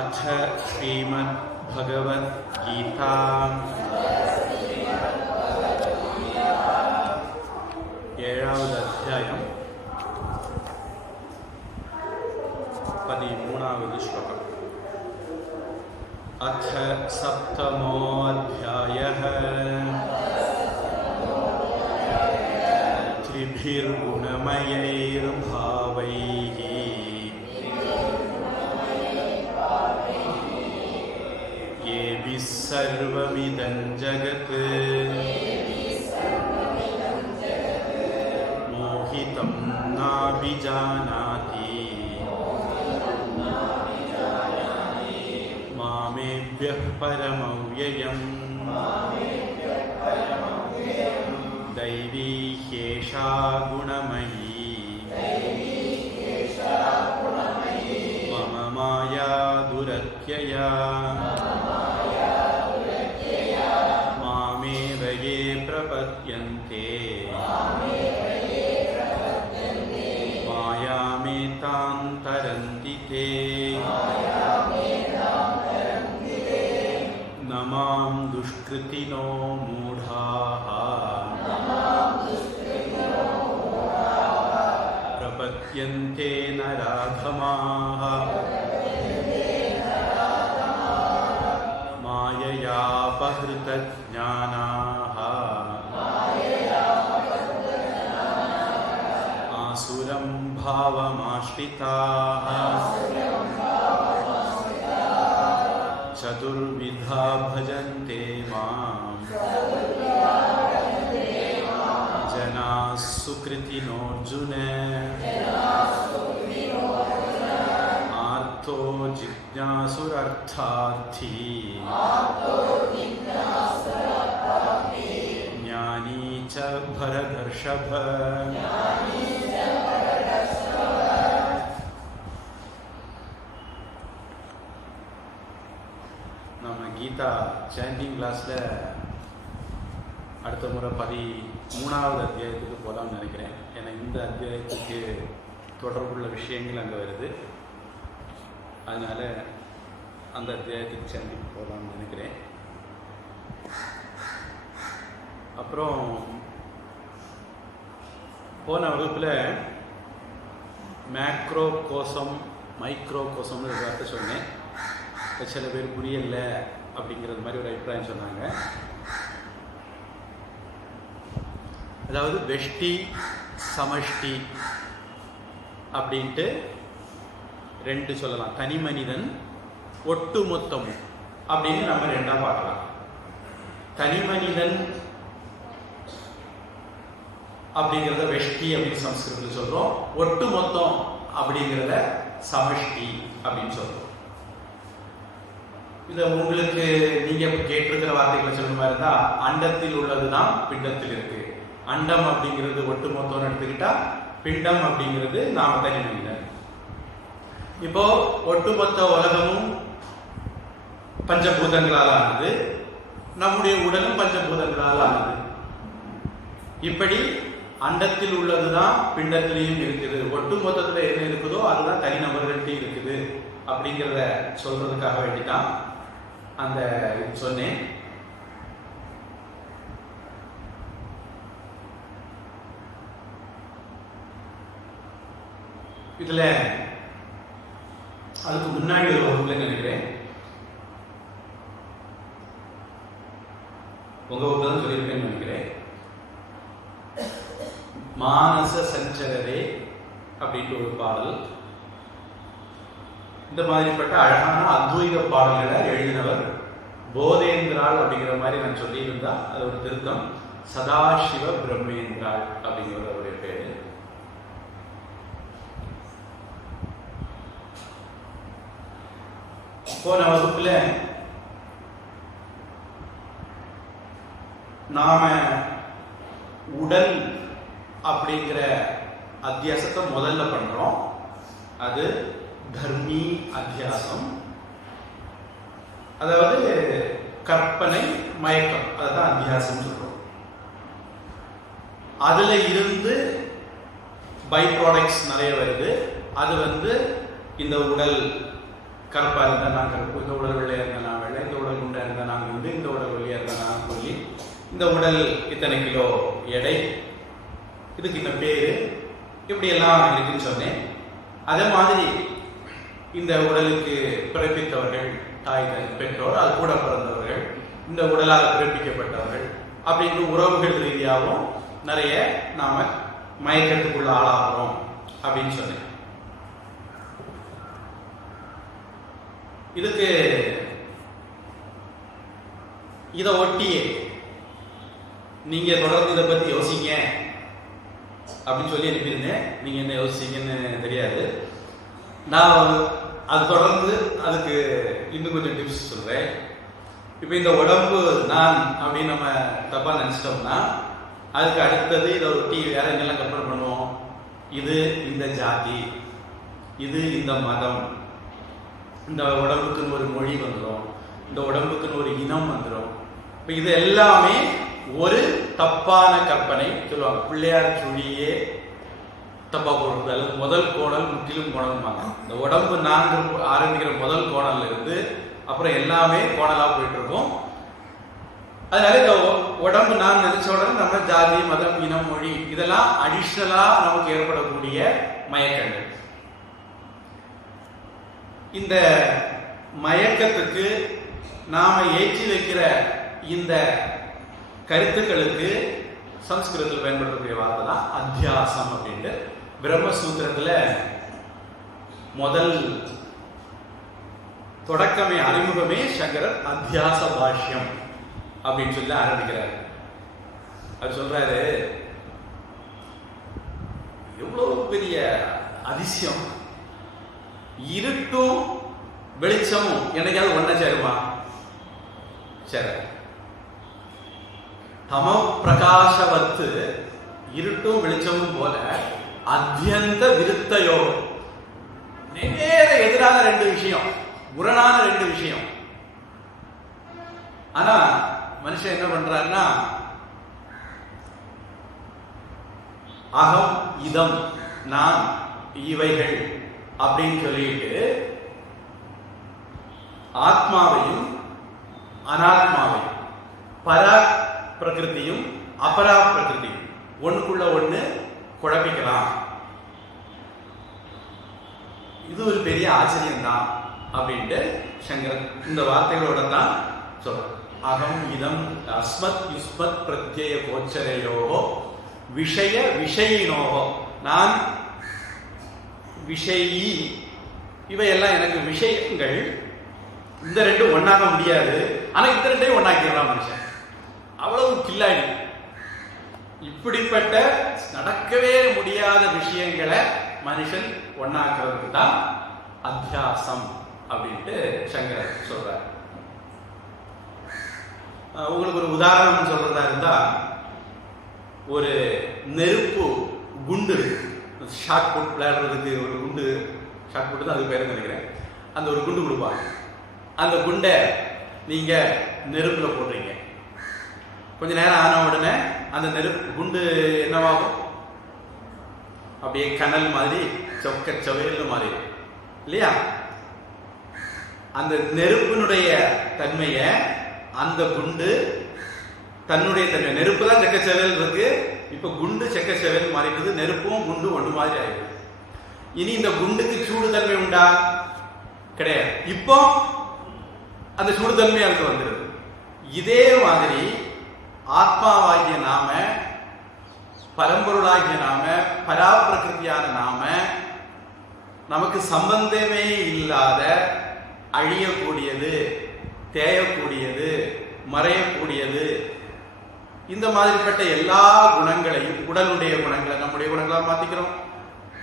अथ श्रीमद्भगवद्गीता ஏழாவது அத்தியாயம் 13வது ஸ்லோகம். अथ सप्तमोऽध्यायः त्रिभिर्गुणमयैर्भावैः येभिः सर्वमिदं जगत् मोहितं नाभिजानाति मामेभ्यः परमव्ययम् दैवी ह्येषा गुणमयी मम माया दुरत्यया मामेव ये प्रपद्यन्ते मायामेतां तरन्ति ते न मां दुष्कृतिनो मूढाः प्रपद्यन्ते नराधमाः माययापहृतज्ञानाः आसुरं भावमाश्रिताः चतुर्विधा भजन्ते माम् जनाः सुकृतिनोऽर्जुन आर्तो जिज्ञासुरर्थार्थी ज्ञानी च भरतर्षभ. நம்ம கீதா சாண்டிங் கிளாஸில் அடுத்த முறை 13வது அத்தியாயத்துக்கு போகலாம்னு நினைக்கிறேன். ஏன்னா இந்த அத்தியாயத்துக்கு தொடர்புள்ள விஷயங்கள் அங்கே வருது. அதனால் அந்த அத்தியாயத்துக்கு சாண்டிங் போகலாம்னு நினைக்கிறேன். அப்புறம் போன வகுப்பில் மேக்ரோ கோசம் மைக்ரோ கோசம்னு ஒரு வார்த்தை சொன்னேன். சில பேர் புரியல அப்படிங்கிறது மாதிரி ஒரு அபிப்பிராயம் சொன்னாங்க. அதாவது வெஷ்டி சமஷ்டி அப்படின்ட்டு ரெண்டு சொல்லலாம். தனி மனிதன் ஒட்டு மொத்தம் அப்படின்னு நம்ம ரெண்டா பார்க்கலாம். தனி மனிதன் அப்படிங்கிறத வெஷ்டி அப்படின்னு சமஸ்கிருதத்தில் சொல்றோம். ஒட்டு மொத்தம் அப்படிங்கிறத சமஷ்டி அப்படின்னு சொல்றோம். இதை உங்களுக்கு நீங்க கேட்டிருக்கிற வார்த்தைகளை சொல்ற மாதிரி இருந்தா, அண்டத்தில் உள்ளதுதான் பிண்டத்தில் இருக்கு. அண்டம் அப்படிங்கிறது ஒட்டு மொத்தம் எடுத்துக்கிட்டா, பிண்டம் அப்படிங்கிறது நாம தனி மனிதன். இப்போ ஒட்டுமொத்த உலகமும் பஞ்சபூதங்களால் ஆனது, நம்முடைய உடலும் பஞ்சபூதங்களால் ஆனது. இப்படி அண்டத்தில் உள்ளதுதான் பிண்டத்திலையும் இருக்குது. ஒட்டு மொத்தத்துல என்ன இருக்குதோ அதுதான் தனிநபர்கள்ட்டையும் இருக்குது அப்படிங்கிறத சொல்றதுக்காக வேண்டிதான் அந்த சொன்னேன். இதுல அதுக்கு முன்னாடி ஒரு வகுப்புல நினைக்கிறேன், உங்க வகுப்புல தான் சொல்லியிருக்கேன்னு நினைக்கிறேன். மானச சஞ்சரரே அப்படின்ட்டு ஒரு பாடல். இந்த மாதிரிப்பட்ட அழகான அத்வைத பாடல்களை எழுதினவர் போதேந்திராள் அப்படிங்கிற மாதிரி நான் சொல்லியிருந்தா அது ஒரு திருத்தம். சதாசிவ பிரம்மேந்திராள் அப்படிங்கிறது அவருடைய பேரு. போன வகுப்புல நாம உடல் அப்படிங்கிற அத்தியாசத்தை முதல்ல பண்றோம். அது தர்மி அத்தியாசம். அதாவது கற்பனை மயக்கம், அதுதான் அத்தியாசம் சொல்றோம். அதுல இருந்து பை ப்ராடக்ட்ஸ் நிறைய வருது. அது இந்த உடல் கருப்பா இருந்தா நான் கருப்பு, இந்த உடல் வெள்ளையா இருந்தா நான் வெள்ளை, இந்த உடல் குண்டா இருந்தா நான் குண்டு, இந்த உடல் ஒல்லியா இருந்தா நான் ஒல்லி, இந்த உடல் இத்தனை கிலோ எடை, இதுக்கு இந்த பேரு, இப்படி எல்லாம் இருக்குன்னு சொன்னேன். அதே மாதிரி இந்த உடலுக்கு பிறப்பித்தவர்கள் தாய் பெற்றோர், அது கூட பிறந்தவர்கள், இந்த உடலால் பிறப்பிக்கப்பட்டவர்கள் அப்படின்ற உறவுகள் ரீதியாகவும் நிறைய நாம மயக்கத்துக்குள்ள ஆளாகிறோம் அப்படின்னு சொன்னேன். இதுக்கு இதை ஒட்டியே நீங்க தொடர்ந்து இதை பத்தி யோசிங்க அப்படின்னு சொல்லி அனுப்பியிருந்தேன். நீங்க என்ன யோசிச்சீங்கன்னு தெரியாது. நான் அது தொடர்ந்து அதுக்கு இன்னும் கொஞ்சம் டிப்ஸ் சொல்றேன். இப்போ இந்த உடம்பு நான் அப்படின்னு நம்ம தப்பா நினைச்சிட்டோம்னா அதுக்கு அடுத்தது இதை ஒட்டி வேற என்னெல்லாம் கற்பனை பண்ணுவோம். இது இந்த ஜாதி, இது இந்த மதம், இந்த உடம்புக்குன்னு ஒரு மொழி வந்துடும், இந்த உடம்புக்குன்னு ஒரு இனம் வந்துடும். இப்போ இது எல்லாமே ஒரு தப்பான கற்பனை சொல்லுவாங்க. பிள்ளையார் சுழியே தப்பா போடுறது, அல்லது முதல் கோணல் முற்றிலும் கோணல்மாங்க. இந்த உடம்பு நான் ஆரம்பிக்கிற முதல் கோணல்ல இருந்து அப்புறம் எல்லாமே கோணலா போயிட்டு இருக்கும். அதனால இந்த உடம்பு நான் நினைச்ச உடனே நம்ம ஜாதி, மதம், இனம், மொழி இதெல்லாம் அடிஷனலா நமக்கு ஏற்படக்கூடிய மயக்கங்கள். இந்த மயக்கத்துக்கு நாம ஏற்றி வைக்கிற இந்த கருத்துக்களுக்கு சம்ஸ்கிருதத்தில் பயன்படுத்தக்கூடிய வார்த்தை தான் அத்தியாசம் அப்படின்ட்டு. பிரம்மசூத்திரத்துல முதல் தொடக்கமே அறிமுகமே சங்கரர் அத்தியாச பாஷ்யம் அப்படின்னு சொல்லி ஆரம்பிக்கிறார். அவர் சொல்றாரு, எவ்வளவு பெரிய அதிசயம், இருட்டும் வெளிச்சமும் என்னைக்காவது ஒன்ன சேருமா? சரி, தம பிரகாசவத்து இருட்டும் வெளிச்சமும் போல அத்தியந்த விருத்த யோகம், நேர எதிரான ரெண்டு விஷயம், முரணான ரெண்டு விஷயம். ஆனா மனுஷன் என்ன பண்றாருன்னா, அகம் இதம் நான் இவைகள் அப்படின்னு சொல்லிட்டு ஆத்மாவையும் அனாத்மாவையும், பரா பிரகிருதியும் அபரா பிரகிருதியும் ஒண்ணுக்குள்ள ஒண்ணு குழப்பிக்கலாம். இது ஒரு பெரிய ஆச்சரியம் தான் அப்படின்ட்டு சங்கரன் இந்த வார்த்தைகளோட தான் சொல்றார். அகம் இதம் அஸ்மத் யுஸ்மத் பிரத்யய கோச்சரையோகோ விஷய விஷயினோகோ, நான் விஷயி, இவையெல்லாம் எனக்கு விஷயங்கள். இந்த ரெண்டும் ஒன்னாக முடியாது, ஆனா இந்த ரெண்டையும் ஒன்னாக்கிடலாம் மனுஷன். அவ்வளவு கில்லாடி. இப்படிப்பட்ட நடக்கவே முடியாத விஷயங்களை மனுஷன் ஒன்னாக்குறதுக்கு தான் அத்தியாசம் அப்படின்ட்டு சங்கரர் சொல்றார். உங்களுக்கு ஒரு உதாரணம் சொல்றதா இருந்தா, ஒரு நெருப்பு குண்டு, ஷார்ட் புட் விளையாடுறதுக்கு ஒரு குண்டு, ஷார்ட் புட் தான் அதுக்கு பேர் நினைக்கிறேன், அந்த ஒரு குண்டு கொடுப்பாங்க. அந்த குண்டை நீங்க நெருப்புல போடுறீங்க. கொஞ்ச நேரம் ஆன உடனே அந்த நெருப்பு குண்டு என்னவாகும்? அப்படியே கனல் மாதிரி சொக்க சவையல்னு மாறி இல்லையா? அந்த நெருப்பினுடைய தன்மைய அந்த குண்டு தன்னுடைய தன்மை, நெருப்பு தான் செக்கச்செவல் இருக்கு, இப்ப குண்டு செக்கச்செவல் மாறிடுது, நெருப்பும் குண்டு ஒன்று மாதிரி ஆயிடுது. இனி இந்த குண்டுக்கு சூடு தன்மை உண்டா? கிடையாது. இப்போ அந்த சூடு தன்மை அதுக்கு வந்துடுது. இதே மாதிரி ஆத்மாவாகிய நாம, பரம்பொருளாகிய நாம, பராப்பிரகிருதியான நாம, நமக்கு சம்பந்தமே இல்லாத அழியக்கூடியது, தேயக்கூடியது, மறையக்கூடியது, இந்த மாதிரிப்பட்ட எல்லா குணங்களையும், உடலுடைய குணங்களை நம்முடைய குணங்களா மாத்திக்கிறோம்,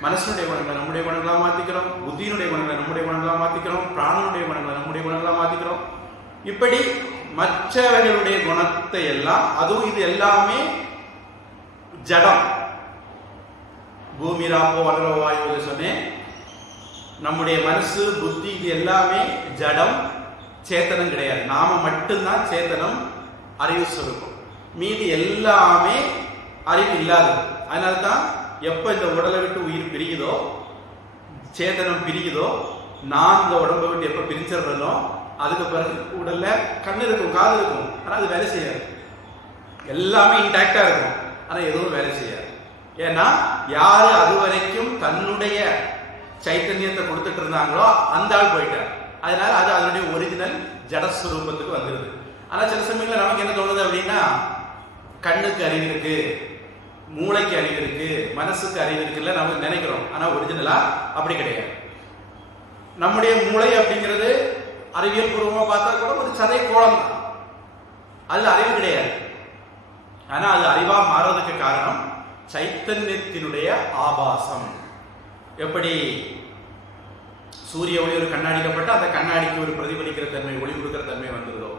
மனசனுடைய குணங்களை நம்முடைய குணங்களா மாத்திக்கிறோம், புத்தியினுடைய குணங்களை நம்முடைய குணங்களா மாத்திக்கிறோம், பிராணனுடைய குணங்களை நம்முடைய குணங்களா மாத்திக்கிறோம். இப்படி மற்றவர்களுடைய குணத்தை எல்லாம், அதுவும் இது எல்லாமே ஜடம். பூமி ராப்போ வளரோ வாயு சொன்னேன். நம்முடைய மனசு புத்தி இது எல்லாமே ஜடம், சேத்தனம் கிடையாது. நாம மட்டும்தான் சேத்தனம், அறிவு சொருக்கும். மீதி எல்லாமே அறிவு இல்லாதது. அதனால்தான் எப்ப இந்த உடலை விட்டு உயிர் பிரியுதோ, சேத்தனம் பிரியுதோ, நான் இந்த உடம்பை விட்டு எப்ப பிரிச்சிடறனோ அதுக்கு பிறகு உடல்ல கண்ணு இருக்கும், காது இருக்கும், ஆனா அது வேலை செய்யாது. எல்லாமே இன்டாக்டா இருக்கும், ஆனா எதுவும் வேலை செய்யாது. ஏன்னா யாரு அது வரைக்கும் தன்னுடைய சைத்தன்யத்தை கொடுத்துட்டு இருந்தாங்களோ அந்த ஆள் போயிட்டார். அதனால அது அதனுடைய ஒரிஜினல் ஜடஸ்வரூபத்துக்கு வந்துருது. ஆனா சில சமயங்கள் நமக்கு என்ன தோணுது அப்படின்னா, கண்ணுக்கு அறிவு இருக்கு, மூளைக்கு அறிவு இருக்கு, மனசுக்கு அறிவு இருக்குல்ல நம்ம நினைக்கிறோம். ஆனா ஒரிஜினலா அப்படி கிடையாது. நம்முடைய மூளை அப்படிங்கிறது அறிவியல் பூர்வமா பார்த்தா கூட ஒரு சதை கோளம் தான், அது அறிவு கிடையாது. ஆனா அது அறிவா மாறுறதுக்கு காரணம் சைத்தன்யத்தினுடைய ஆபாசம். எப்படி சூரிய ஒளி ஒரு கண்ணாடியில பட்டு அந்த கண்ணாடிக்கு ஒரு பிரதிபலிக்கிற தன்மை, ஒளி கொடுக்கிற தன்மை வந்துருதோ,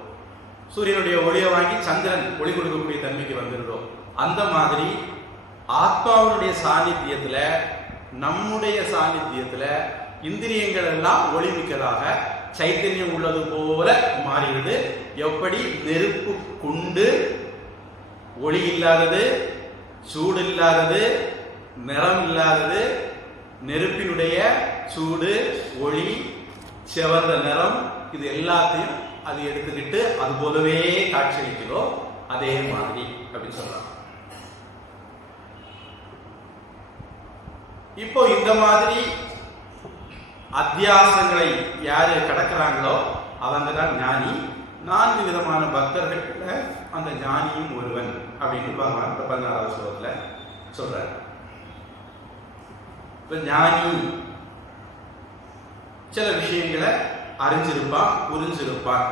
சூரியனுடைய ஒளியை வாங்கி சந்திரன் ஒளி கொடுக்கக்கூடிய தன்மைக்கு வந்துருதோ, அந்த மாதிரி ஆத்மாவுடைய சாநித்தியத்துல, நம்முடைய சாநித்தியத்துல இந்திரியங்கள் எல்லாம் ஒளிமிக்கதாக சைத்தன்யம் உள்ளது போல மாறிடுது. எப்படி நெருப்பு குண்டு ஒளி இல்லாதது, சூடு இல்லாதது, நிறம் இல்லாதது, நெருப்பினுடைய சூடு, ஒளி, சிவந்த நிறம், இது எல்லாத்தையும் அது எடுத்துக்கிட்டு அது போலவே காட்சியளிக்கிறோ, அதே மாதிரி அப்படின்னு சொல்றாங்க. இப்போ இந்த மாதிரி அத்தியாசங்களை யாரு கடக்கிறாங்களோ அவங்க தான் ஞானி. 4 விதமான பக்தர்கள் அந்த ஞானியும் ஒருவன் அப்படின்னு பகவான் 16வது ஸ்லோகத்துல சொல்றாரு. இப்ப ஞானி சில விஷயங்களை அறிஞ்சிருப்பான், புரிஞ்சிருப்பான்.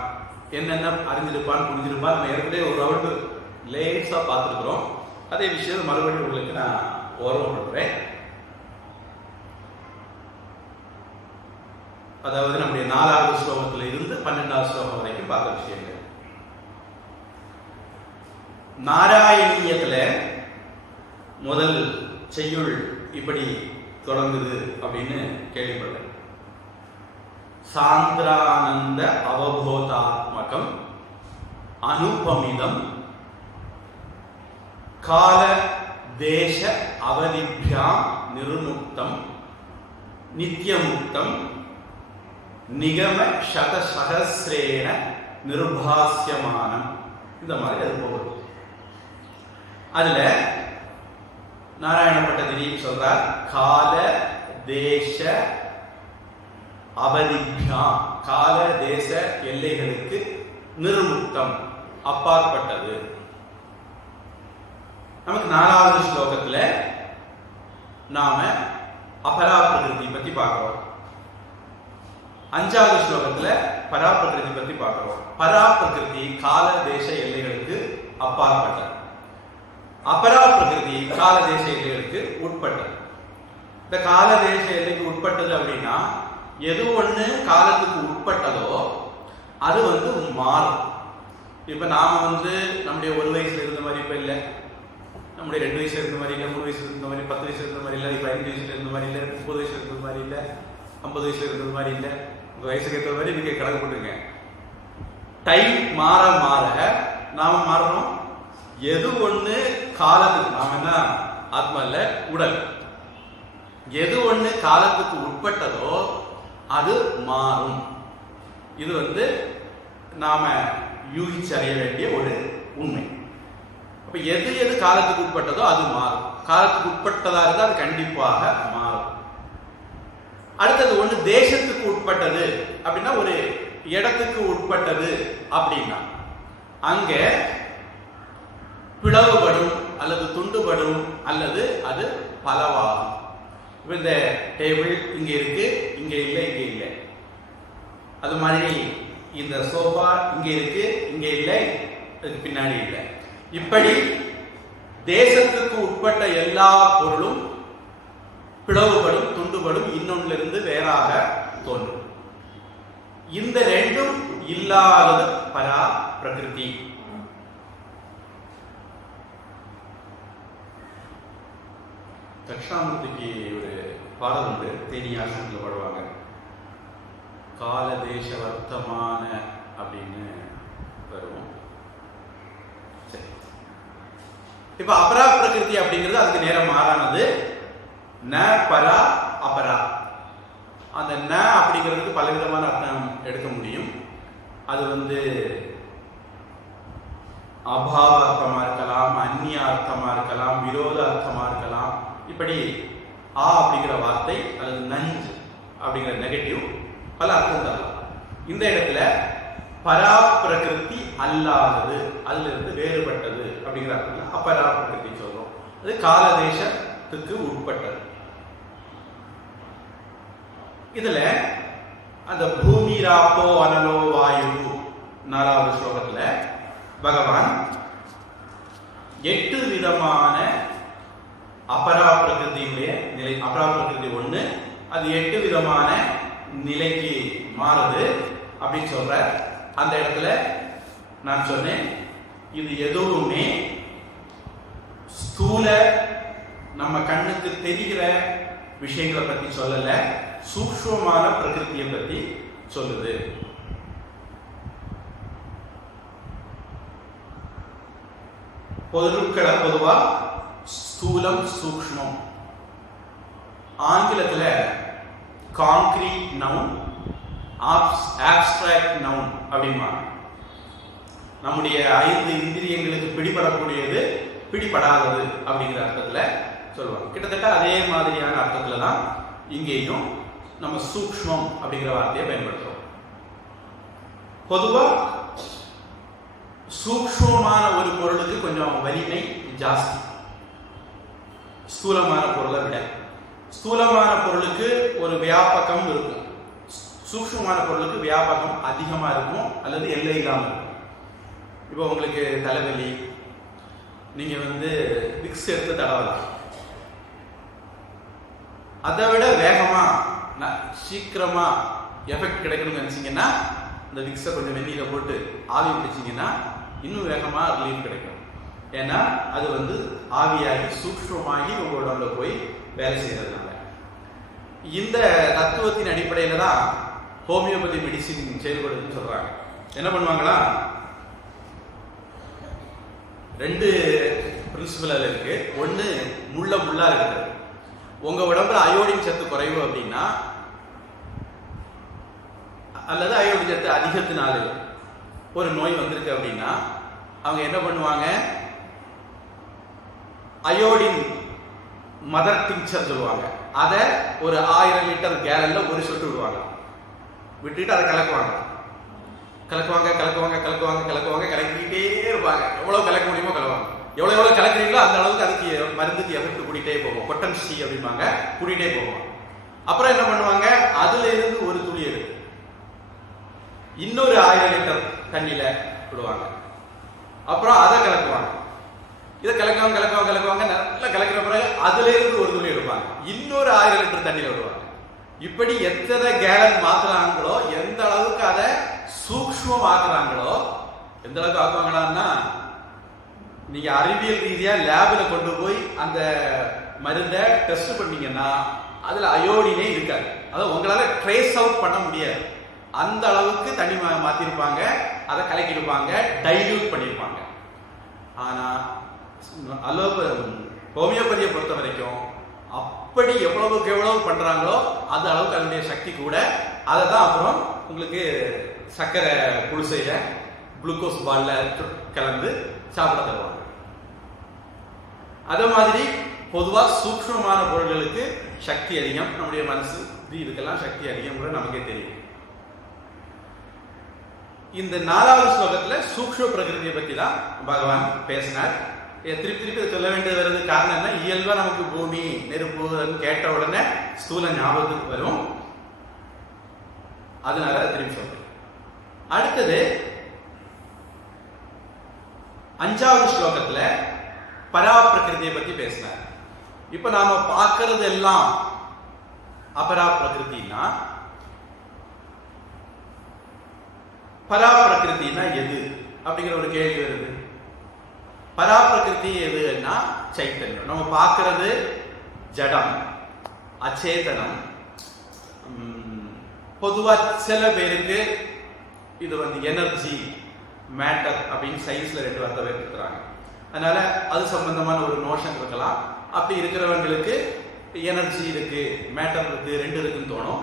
என்னென்ன அறிஞ்சிருப்பான், புரிஞ்சிருப்பான் நம்ம ஏற்கனவே ஒரு ரவுண்டு லேசா பார்த்துருக்குறோம். அதே விஷயம் மறுபடியும் உங்களுக்கு நான் ஓர்வப்படுறேன். அதாவது நம்முடைய 4வது ஸ்லோகத்தில் இருந்து 12வது ஸ்லோகம் வரைக்கும் பார்த்த விஷயங்கள். நாராயணியத்துல முதல் செய்யுள் இப்படி தொடங்குது அப்படின்னு கேள்விப்பட்டேன். சாந்திரானந்த அவபோதாத்மகம் அனுபமிதம் கால தேச அவதிபியாம் நிர்முக்தம் நித்தியமுக்தம் நிகம சதசகசிரேன நிர்பாஸ்யமானம். இந்த மாதிரி அது போகுது. அதுல நாராயண பட்டதிரி சொல்றார், கால தேச அவதிபியாம், கால தேச எல்லைகளுக்கு நிர்முக்தம், அப்பாற்பட்டது. நமக்கு 4வது ஸ்லோகத்துல நாம அபராபிரகிருதி பத்தி பார்க்கிறோம். 5வது ஸ்லோகத்துல பராபிரகிருதி பத்தி பார்க்கிறோம். பராபிரகிருதி கால தேச எல்லைகளுக்கு அப்பாற்பட்டது, அபராபிரகிருதி கால தேச எல்லைகளுக்கு உட்பட்டது. இந்த கால தேச எல்லைக்கு உட்பட்டது அப்படின்னா எது ஒண்ணு காலத்துக்கு உட்பட்டதோ அது மாறும். இப்ப நாம நம்முடைய 1 வயசுல இருந்த மாதிரி இப்ப இல்லை, நம்முடைய 2 வயசுல இருந்த மாதிரி இல்லை, 3 வயசுல இருந்த மாதிரி, 10 வயசுல இருந்த மாதிரி இல்லை, 15 வயசுல இருந்த மாதிரி இல்லை, 30 வயசுல இருந்த மாதிரி இல்லை, 50 வயசுல இருந்த மாதிரி இல்லை. உங்க வயசுக்கு ஏற்ற மாதிரி நீங்க கணக்கு போட்டுருங்க. டைம் மாற மாற நாம மாறணும். எது ஒண்ணு காலத்துக்கு, நாம என்ன ஆத்மா இல்ல உடல், எது ஒண்ணு காலத்துக்கு உட்பட்டதோ அது மாறும். இது நாம யூகிச்சு அறிய வேண்டிய ஒரு உண்மை. அப்ப எது எது காலத்துக்கு உட்பட்டதோ அது மாறும். காலத்துக்கு உட்பட்டதா இருந்தால் அது கண்டிப்பாக மாறும். அடுத்தது ஒண்ணு தேசத்துக்கு உட்பட்டது அப்படின்னா, ஒரு இடத்துக்கு உட்பட்டது அப்படின்னா அங்க பிளவுபடும் அல்லது துண்டுபடும் அல்லது அது பலவாகும். இப்ப இந்த டேபிள் இங்க இருக்கு, இங்க இல்லை, இங்க இல்லை. அது மாதிரி இந்த சோஃபா இங்க இருக்கு, இங்க இல்லை, அதுக்கு பின்னாடி இல்லை. இப்படி தேசத்துக்கு உட்பட்ட எல்லா பொருளும் பிளவுபடும், துண்டுபடும், இன்னொன்னிலிருந்து வேறாக தோன்றும். இந்த ரெண்டும் இல்லாதது பரா பிரகிருதி. தட்சிணாமூர்த்திக்கு ஒரு பாடல் உண்டு, தேனி ஆசிரியத்தில் பாடுவாங்க, கால தேச வர்த்தமான அப்படின்னு வரும். சரி, இப்ப அபரா பிரகிருதி அப்படிங்கிறது அதுக்கு நேரம் மாறானது. ந பரா அபரா. அந்த ந அப்படிங்கிறதுக்கு பலவிதமான அர்த்தம் எடுக்க முடியும். அது அபாவ அர்த்தமா இருக்கலாம், அந்நிய அர்த்தமா இருக்கலாம், விரோத அர்த்தமா இருக்கலாம். இப்படி ஆ அப்படிங்கிற வார்த்தை அல்லது நஞ்சு அப்படிங்கிற நெகட்டிவ் பல அர்த்தம் தரலாம். இந்த இடத்துல பரா பிரகிருதி அல்லாதது, அதுல இருந்து வேறுபட்டது அப்படிங்கிற அர்த்தம் அப்பரா பிரகிருதி சொல்றோம். அது காலதேசத்துக்கு உட்பட்டது. இதுல அந்த பூமி ராப்போ அனலோ வாயு 4வது ஸ்லோகத்துல பகவான் 8 விதமான அபரா பிரகிருதியுடைய நிலை. அபரா பிரகிருதி 1, அது 8 விதமான நிலைக்கு மாறுது அப்படின்னு சொல்ற. அந்த இடத்துல நான் சொன்னேன், இது எதுவுமே ஸ்தூல நம்ம கண்ணுக்கு தெரிகிற விஷயங்களை பத்தி சொல்லல, சூக்ஷ்மமான பிரகிருதியை பத்தி சொல்லுது. பொருட்களை பொதுவா ஸ்தூலம் சூக்ஷ்மம். ஆங்கிலத்துல கான்கிரீட் நவுன், ஆப்ஸ்ட்ராக்ட் நவுன் அப்படிமா. நம்முடைய 5 இந்திரியங்களுக்கு பிடிபடக்கூடியது, பிடிபடாதது அப்படிங்கிற அர்த்தத்துல சொல்லுவாங்க. கிட்டத்தட்ட அதே மாதிரியான அர்த்தத்துல தான் இங்கேயும் நம்ம சூக்ஷ்மம் அப்படிங்கிற வார்த்தையை பயன்படுத்துறோம். பொதுவா சூக்ஷ்மமான ஒரு பொருளுக்கு கொஞ்சம் வலிமை ஜாஸ்தி ஸ்தூலமான பொருளை விட. ஸ்தூலமான பொருளுக்கு ஒரு வியாபகம் இருக்கும், சூக்ஷ்மமான பொருளுக்கு வியாபகம் அதிகமா இருக்கும் அல்லது எல்லை இல்லாமல் இருக்கும். இப்போ உங்களுக்கு தலைவலி, நீங்க விக்ஸ் எடுத்து தடவலாம். அதை விட வேகமா சீக்கிரமா எஃபெக்ட் கிடைக்கணும்னு நினைச்சீங்கன்னா இந்த விக்ஸை கொஞ்சம் வெந்நீரை போட்டு ஆவி பிடிச்சிங்கன்னா இன்னும் வேகமா ரிலீஃப் கிடைக்கும். ஏன்னா அது ஆவியாகி சூக்ஷ்மமாகி உங்களோட உடம்புல போய் வேலை செய்யறதுனால. இந்த தத்துவத்தின் அடிப்படையில தான் ஹோமியோபதி மெடிசின் செயல்படுதுன்னு சொல்றாங்க. என்ன பண்ணுவாங்களா, 2 பிரின்சிபல் அதுல இருக்கு. ஒன்று முள்ளா இருக்குது. உங்க உடம்புல அயோடின் சத்து குறைவு அப்படின்னா, அல்லது அயோடின் சத்து அதிகத்தினால ஒரு நோய் வந்திருக்கு அப்படின்னா, அவங்க என்ன பண்ணுவாங்க, அயோடின் மதர் டிங்சர் சொல்லுவாங்க. அதை ஒரு 1000 லிட்டர் கேலன்ல ஒரு சொட்டு விடுவாங்க. விட்டுட்டு அதை கலக்குவாங்க, கலக்கிட்டே இருப்பாங்க. எவ்வளவு கலக்க முடியுமோ கலவாங்க. எவ்வளவு கலக்குறீங்களோ அந்த அளவுக்கு அதுக்கு மருந்துக்கு எஃபெக்ட் கூட்டிகிட்டே போகும். பொட்டன்சி அப்படிம்பாங்க, கூட்டிகிட்டே போகும். அப்புறம் என்ன பண்ணுவாங்க, அதுல இருந்து ஒரு துளி எடுத்து இன்னொரு 1000 லிட்டர் தண்ணியில விடுவாங்க. அப்புறம் அதை கலக்குவாங்க. இதை கலக்குவாங்க, நல்லா கலக்கிற பிறகு அதுல இருந்து ஒரு துளி எடுப்பாங்க, இன்னொரு 1000 லிட்டர் தண்ணியில விடுவாங்க. இப்படி எத்தனை கேலன் மாத்துறாங்களோ, எந்த அளவுக்கு அதை சூக்ஷ்மம் ஆக்குறாங்களோ, எந்த அளவுக்கு ஆக்குவாங்களான்னா, நீங்க அறிவியல் ரீதியா லேப்ல கொண்டு போய் அந்த மருந்தை டெஸ்ட் பண்ணீங்கன்னா அதுல அயோடினே இருக்காது. அதாவது உங்களால ட்ரேஸ் அவுட் பண்ண முடியாது. அந்த அளவுக்கு தண்ணி மாத்திருப்பாங்க, அதை கலக்கிடுப்பாங்க, டைல்யூட் பண்ணிருப்பாங்க. ஆனா ஹோமியோபதியை பொறுத்த வரைக்கும் அப்படி எவ்வளவுக்கு எவ்வளவு பண்றாங்களோ அந்த அளவுக்கு அதனுடைய சக்தி கூட. அதை தான் அப்புறம் உங்களுக்கு சர்க்கரை குளிசையில குளுக்கோஸ் பால்ல கலந்து சாப்பிட தருவாங்க. அதே மாதிரி பொதுவா சூக்ஷ்மமான பொருட்களுக்கு சக்தி அதிகம். நம்முடைய மனசு இதுக்கெல்லாம் சக்தி அதிகம் கூட நமக்கே தெரியும். இந்த 4வது ஸ்லோகத்துல சூக்ஷ்ம பிரகிருதியை பத்தி தான் பகவான் பேசினார். திருப்பி சொல்ல வேண்டியது வருது. காரணம் என்ன, இயல்பா நமக்கு பூமி நெருப்பு கேட்ட உடனே ஸ்தூல ஞாபகத்துக்கு வரும். அதனால திருப்பி சொல்றேன். அடுத்தது 5வது ஸ்லோகத்துல பரா பிரகிருதியை பத்தி பேசினார். இப்ப நாம பார்க்கறது எல்லாம் அபரா பிரகிருத்தினா, பரா பிரகிருத்தினா எது அப்படிங்கிற ஒரு கேள்வி வருது. பரா பிரகிருதி எதுன்னா சைத்தன்யம். நம்ம பார்க்கறது ஜடம், அச்சேதனம். பொதுவா சில பேருக்கு இது எனர்ஜி, மேட்டர் அப்படின்னு சயின்ஸ்ல 2 வார்த்தை எடுத்துக்கிறாங்க. அதனால அது சம்பந்தமான ஒரு நோஷன் இருக்கலாம். அப்படி இருக்கிறவங்களுக்கு எனர்ஜி இருக்கு, மேட்டர் இருக்கு, 2 இருக்குன்னு தோணும்.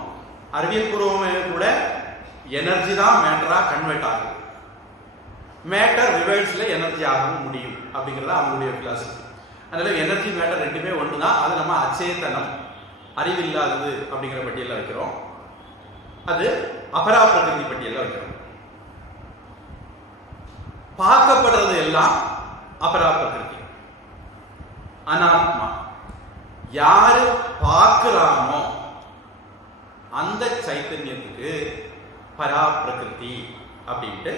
அறிவியல் பூர்வமாக கூட எனர்ஜி தான் மேட்டரா கன்வெர்ட் ஆகும். மேட்டர் ரிவர்ஸ்ல எனர்ஜி ஆகவும் முடியும் அப்படிங்கிறது அவங்களுடைய பிலாசபி. அதனால எனர்ஜி மேட்டர் ரெண்டுமே ஒன்று தான். அது நம்ம அச்சேதனம், அறிவில்லாதது அப்படிங்கிற பட்டியலில் வைக்கிறோம். அது அபரா பிரகிருதி பட்டியலில் வைக்கிறோம். பார்க்கப்படுறது எல்லாம் அபரா பிரகிருதி, அனாத்மா. யாரு பார்க்கிறானோ அந்த சைத்தன்யத்துக்கு பரா பிரகிருதி அப்படின்ட்டு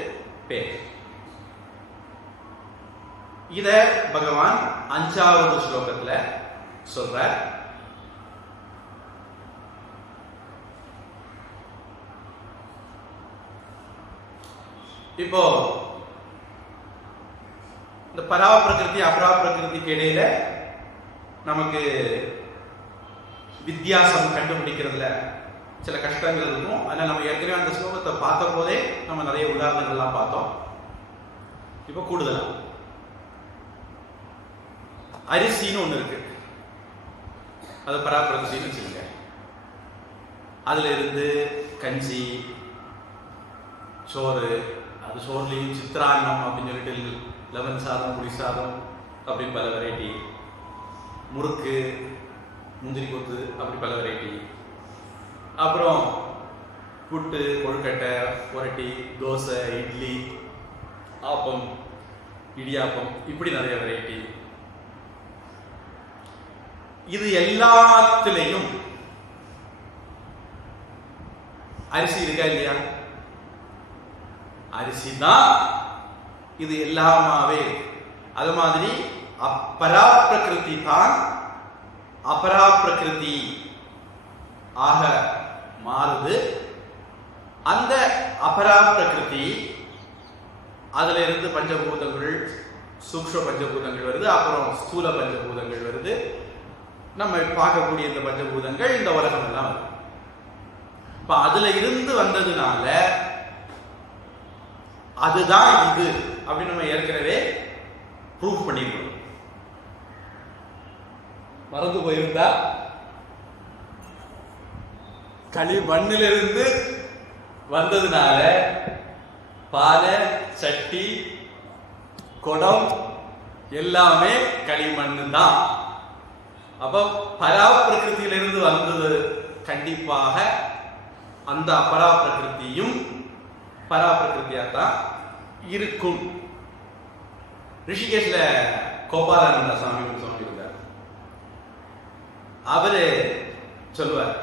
பேர். இத பகவான் 5வது ஸ்லோகத்துல சொல்ற. இப்போ இந்த பரா பிரகிருதி அபரா பிரகிருதிக்கு இடையில நமக்கு வித்தியாசம் கண்டுபிடிக்கிறதுல சில கஷ்டங்கள் இருக்கும். அதனால நம்ம ஏற்கனவே அந்த ஸ்லோகத்தை பார்த்த போதே நம்ம நிறைய உதாரணங்கள்லாம் பார்த்தோம். இப்போ கூடுதலா அரிசின்னு ஒண்ணு இருக்கு, அது பராபிரகிருதின்னு வச்சுக்கோங்க. அதுல இருந்து கஞ்சி, சோறு, அது சோறுலையும் சித்திரான்னம் அப்படின்னு சொல்லிட்டு லெமன் சாதம், புளி சாதம் அப்படின்னு பல வெரைட்டி, முறுக்கு, முந்திரி கொத்து அப்படி பல வெரைட்டி, அப்புறம் புட்டு, கொழுக்கட்டை, புரட்டி, தோசை, இட்லி, ஆப்பம், இடியாப்பம், இப்படி நிறைய வெரைட்டி. இது எல்லாத்திலையும் அரிசி இருக்கா இல்லையா? அரிசி தான் இது எல்லாமாவே. அது மாதிரி அப்பரா பிரகிருதி தான் அபரா பிரகிருதி ஆக மாறுது. அந்த அபரா பிரகிருதி அதுல இருந்து பஞ்சபூதங்கள், சூக்ஷ்ம பஞ்சபூதங்கள் வருது, அப்புறம் ஸ்தூல பஞ்சபூதங்கள் வருது, நம்ம பார்க்கக்கூடிய இந்த பஞ்சபூதங்கள், இந்த உலகம் எல்லாம் வருது. இப்ப அதுல இருந்து வந்ததுனால அதுதான் இது அப்படின்னு நம்ம ஏற்கனவே ப்ரூவ் பண்ணிருக்கோம். மறந்து போயிருந்தா, களி மண்ணிலிருந்து வந்ததுனால பானை, சட்டி, குடம் எல்லாமே களிமண்ணு தான். அப்ப பரா பிரகிருதியிலிருந்து வந்தது கண்டிப்பாக அந்த அபரா பிரகிருதியும் பரா பிரகிருதியா தான் இருக்கும். ரிஷிகேஷ்ல கோபாலானந்த சுவாமி இருந்தார். அவரு சொல்லுவார்,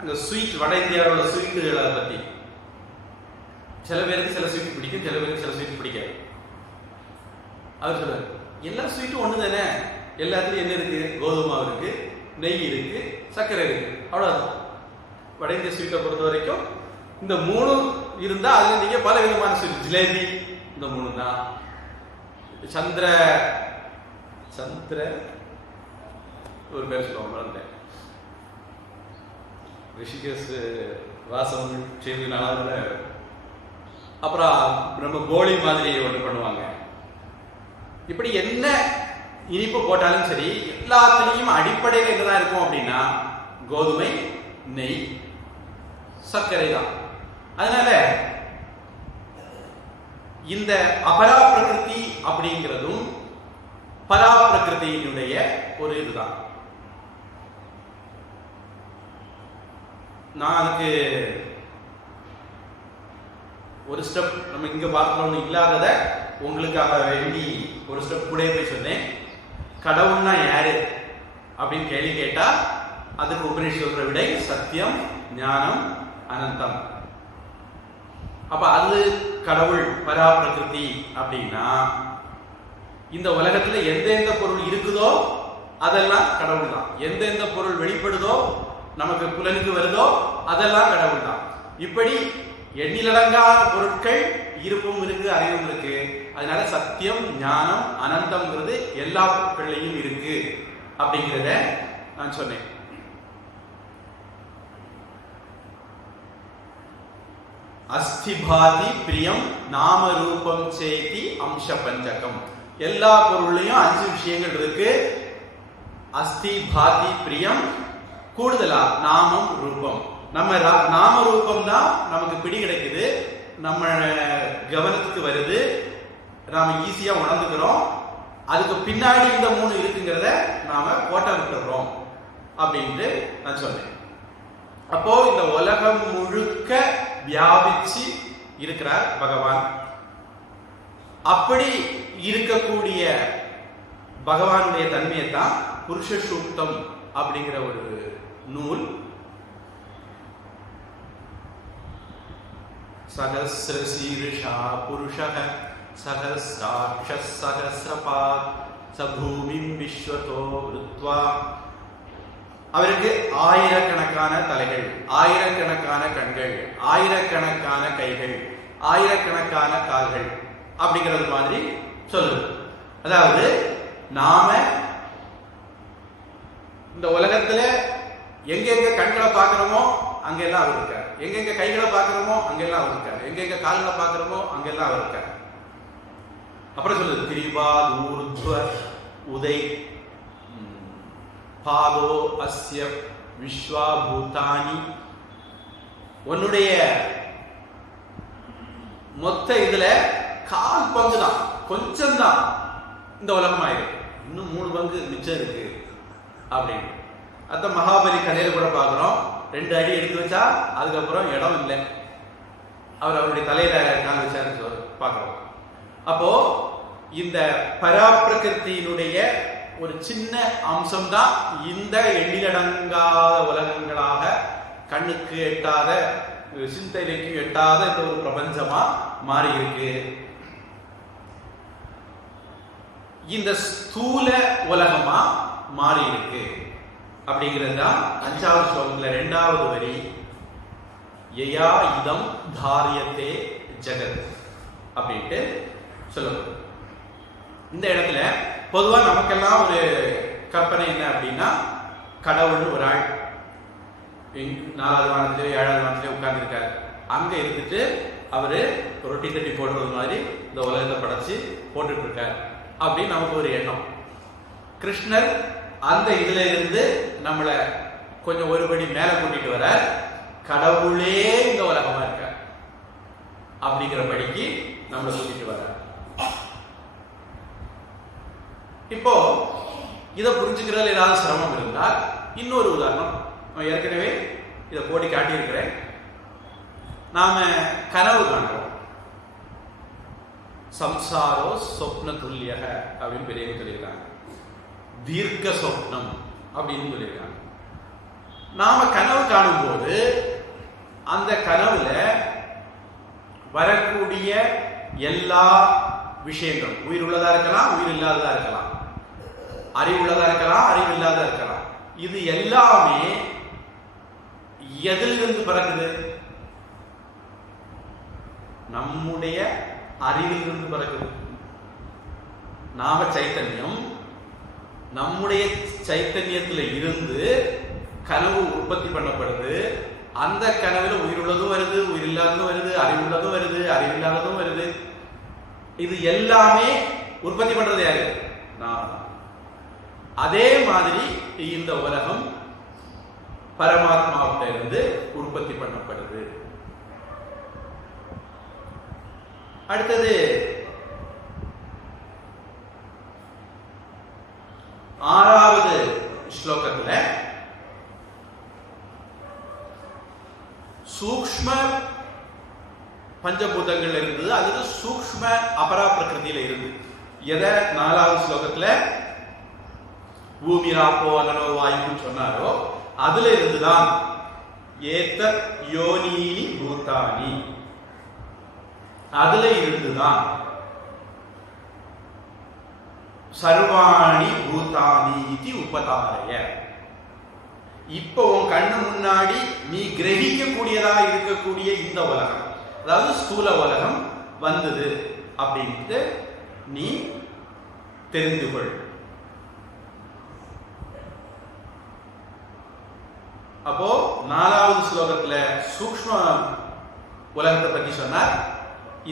அந்த ஸ்வீட், வட இந்தியாவோட ஸ்வீட்டுகளை பத்தி. சில பேருக்கு சில ஸ்வீட் பிடிக்கும், சில பேருக்கு சில ஸ்வீட் பிடிக்காது. அவர் சொல்றாரு, எல்லா ஸ்வீட்டும் ஒண்ணு தானே, எல்லாத்துலயும் என்ன இருக்கு? கோதுமை இருக்கு, நெய் இருக்கு, சர்க்கரை இருக்கு, அவ்வளவுதான். வட இந்திய ஸ்வீட்டை பொறுத்த வரைக்கும் இந்த 3 இருந்தா அதுல நீங்க பல விதமான ஸ்வீட், ஜிலேபி, இந்த 3 தான். சந்திர ஒரு பேர் சொல்லுவாங்க, மறந்தேன். ரிஷிகேஷ் வாசம் செய்ததுனால. அப்புறம் நம்ம கோழி மாதிரி ஒன்று பண்ணுவாங்க. இப்படி என்ன இனிப்பு போட்டாலும் சரி, எல்லாத்துலேயும் அடிப்படையில் என்னதான் இருக்கும் அப்படின்னா கோதுமை, நெய், சர்க்கரை தான். அதனால இந்த அபரா பிரகிருதி அப்படிங்கிறதும் பரா பிரகிருதியினுடைய ஒரு இதுதான். நான் அதுக்கு ஒரு ஸ்டெப் நம்ம இங்க பார்க்கணும்னு இல்லாதத உங்களுக்காக வேண்டி ஒரு ஸ்டெப் கூட போய் சொன்னேன். கடவுள்னா யாரு அப்படின்னு கேள்வி கேட்டா அதுக்கு உபநிஷத் சொல்ற விடை சத்தியம், ஞானம், அனந்தம். அப்ப அது கடவுள், பரா பிரகிருதி அப்படின்னா இந்த உலகத்துல எந்தெந்த பொருள் இருக்குதோ அதெல்லாம் கடவுள் தான். எந்தெந்த பொருள் வெளிப்படுதோ, நமக்கு புலனுக்கு வருதோ, அதெல்லாம் கடவுள் தான். இப்படி எண்ணிலடங்காத பொருட்கள் இருப்பும் இருக்கு, அறிவும் இருக்கு. அதனால சத்தியம், ஞானம், அனந்தம்ங்கிறது எல்லா பொருட்கள்லையும் இருக்கு அப்படிங்கிறத நான் சொன்னேன். அஸ்திபாதி பிரியம் நாம ரூபம் சேதி அம்ச பஞ்சகம். எல்லா பொருள்லையும் 5 விஷயங்கள் இருக்கு. அஸ்தி பாதி பிரியம் கூடுதலா நாமம் ரூபம். நம்ம நாம ரூபம் தான் நமக்கு பிடி கிடைக்குது, நம்ம கவனத்துக்கு வருது, நாம ஈஸியா உணர்ந்துக்கிறோம். அதுக்கு பின்னாடி இந்த 3 இருக்குங்கிறத நாம கோட்டை விட்டுறோம் அப்படின்ட்டு நான் சொன்னேன். அப்போ இந்த உலகம் முழுக்க வியாபிச்சு இருக்கிறார் பகவான். அப்படி இருக்கக்கூடிய பகவானுடைய தன்மையை தான் புருஷ சூக்தம் அப்படிங்கிற ஒரு நூல். சகஸ்ர சீருஷா புருஷः சகஸ்ராட்சः சகஸ்ரபாத் சபூமிம் விஸ்வதோ விருத்வா. அவருக்கு ஆயிரக்கணக்கான தலைகள், ஆயிரக்கணக்கான கண்கள், ஆயிரக்கணக்கான கைகள், ஆயிரக்கணக்கான கால்கள் அப்படிங்கிறது மாதிரி சொல்லுது. அதாவது நாம இந்த உலகத்துல எங்கெங்க கண்களை பார்க்கிறோமோ அங்கெல்லாம் அவர் இருக்கார், எங்கெங்க கைகளை பார்க்கிறோமோ அங்கெல்லாம் அவர் இருக்கார், எங்கெங்க கால்களை பார்க்கிறோமோ அங்கெல்லாம் அவர் இருக்கார். அப்புறம் சொல்லுது திரிபாத் ஊர்த்வ உதை பாதோ அஸ்ய விஸ்வா பூதானி. உன்னுடைய மொத்த இதுல 1/4 பங்கு தான், கொஞ்சம் தான் இந்த உலகம் ஆயிருக்கு, இன்னும் 3 பங்கு மிச்சம் இருக்கு அப்படின்னு. அந்த மகாபலி கதையில கூட பார்க்கிறோம், 2 அடி எடுத்து வச்சா அதுக்கப்புறம் இடம் இல்லை, அவர் அவருடைய தலையில கால் வச்சாரு பார்க்கிறோம். அப்போ இந்த பராப்பிரகிருத்தியினுடைய ஒரு சின்ன அம்சம் தான் இந்த எண்ணிலடங்காத உலகங்களாக கண்ணுக்கு எட்டாத சிந்தைக்கு எட்டாத இந்த ஒரு பிரபஞ்சமா மாறி இருக்கு. இந்த ஸ்தூல உலகமா மாறி இருக்கு அப்படிங்கிறது தான் 5வது ஸ்லோகத்துல 2வது வரி. யயா இதம் தாரியத்தே ஜெகத் அப்படின்ட்டு சொல்லுங்க. இந்த இடத்துல பொதுவா நமக்கெல்லாம் ஒரு கற்பனை என்ன அப்படின்னா, கடவுள் ஒரு ஆள் 4வது வானத்திலே 7வது வானத்திலே உட்கார்ந்துருக்காரு, அங்க இருந்துட்டு அவரு ரொட்டி தட்டி போடுறது மாதிரி இந்த உலகத்தை படைச்சு போட்டுட்டு இருக்காரு அப்படின்னு நமக்கு ஒரு எண்ணம். கிருஷ்ணர் அந்த இதுல இருந்து நம்மளை கொஞ்சம் ஒருபடி மேல கூட்டிட்டு வர, கடவுளே இந்த உலகமா இருக்க அப்படிங்கிற படிக்கு நம்மளை கூட்டிட்டு வர. இப்போ இதை புரிஞ்சுக்கிறதுல ஏதாவது சிரமம் இருந்தால் இன்னொரு உதாரணம் ஏற்கனவே இதை போட்டி காட்டியிருக்கிறேன். நாம கனவு காண்றோம். சம்சாரோ சொப்ன துல்லியக அப்படின்னு பெரியவங்க சொல்லியிருக்காங்க, தீர்க்க சொப்னம் அப்படின்னு சொல்லியிருக்காங்க. நாம கனவு காணும் போது அந்த கனவுல வரக்கூடிய எல்லா விஷயங்களும் உயிர் உள்ளதா இருக்கலாம், உயிர் இல்லாததா இருக்கலாம், அறிவுள்ளதா இருக்கலாம், அறிவு இல்லாத இருக்கலாம், இது எல்லாமே எதிலிருந்து பிறகுது? நம்முடைய அறிவிலிருந்து பிறகுது. நாம சைத்தன்யம், நம்முடைய சைத்தன்யத்துல இருந்து கனவு உற்பத்தி பண்ணப்படுது. அந்த கனவுல உயிர் உள்ளதும் வருது, உயிர் இல்லாததும் வருது, அறிவுள்ளதும் வருது, அறிவில்லாததும் வருது. இது எல்லாமே உற்பத்தி பண்றது யாரு? நான். அதே மாதிரி இந்த உலகம் பரமாத்மாவிட்ட இருந்து உற்பத்தி பண்ணப்படுது. அடுத்தது 6வது ஸ்லோகத்துல சூக்ஷ்ம பஞ்சபூதங்கள் இருந்தது, அது சூக்ஷ்ம அபரா பிரகிருதியில இருந்து. எதை 4வது ஸ்லோகத்துல பூமி ராப்போ அனனோ வாயுன்னு சொன்னாரோ அதுல இருந்துதான் ஏதத் யோனீனி பூதானி, அதுல இருந்துதான் சர்வாணி பூதானி இது உபதாரய. இப்போ உன் கண்ணு முன்னாடி நீ கிரகிக்கக்கூடியதா இருக்கக்கூடிய இந்த உலகம், அதாவது ஸ்தூல உலகம் வந்தது அப்படின்ட்டு நீ தெரிந்து கொள். அப்போ 4வது ஸ்லோகத்துல சூக்ஷ்ம உலகத்தை பற்றி சொன்னார்.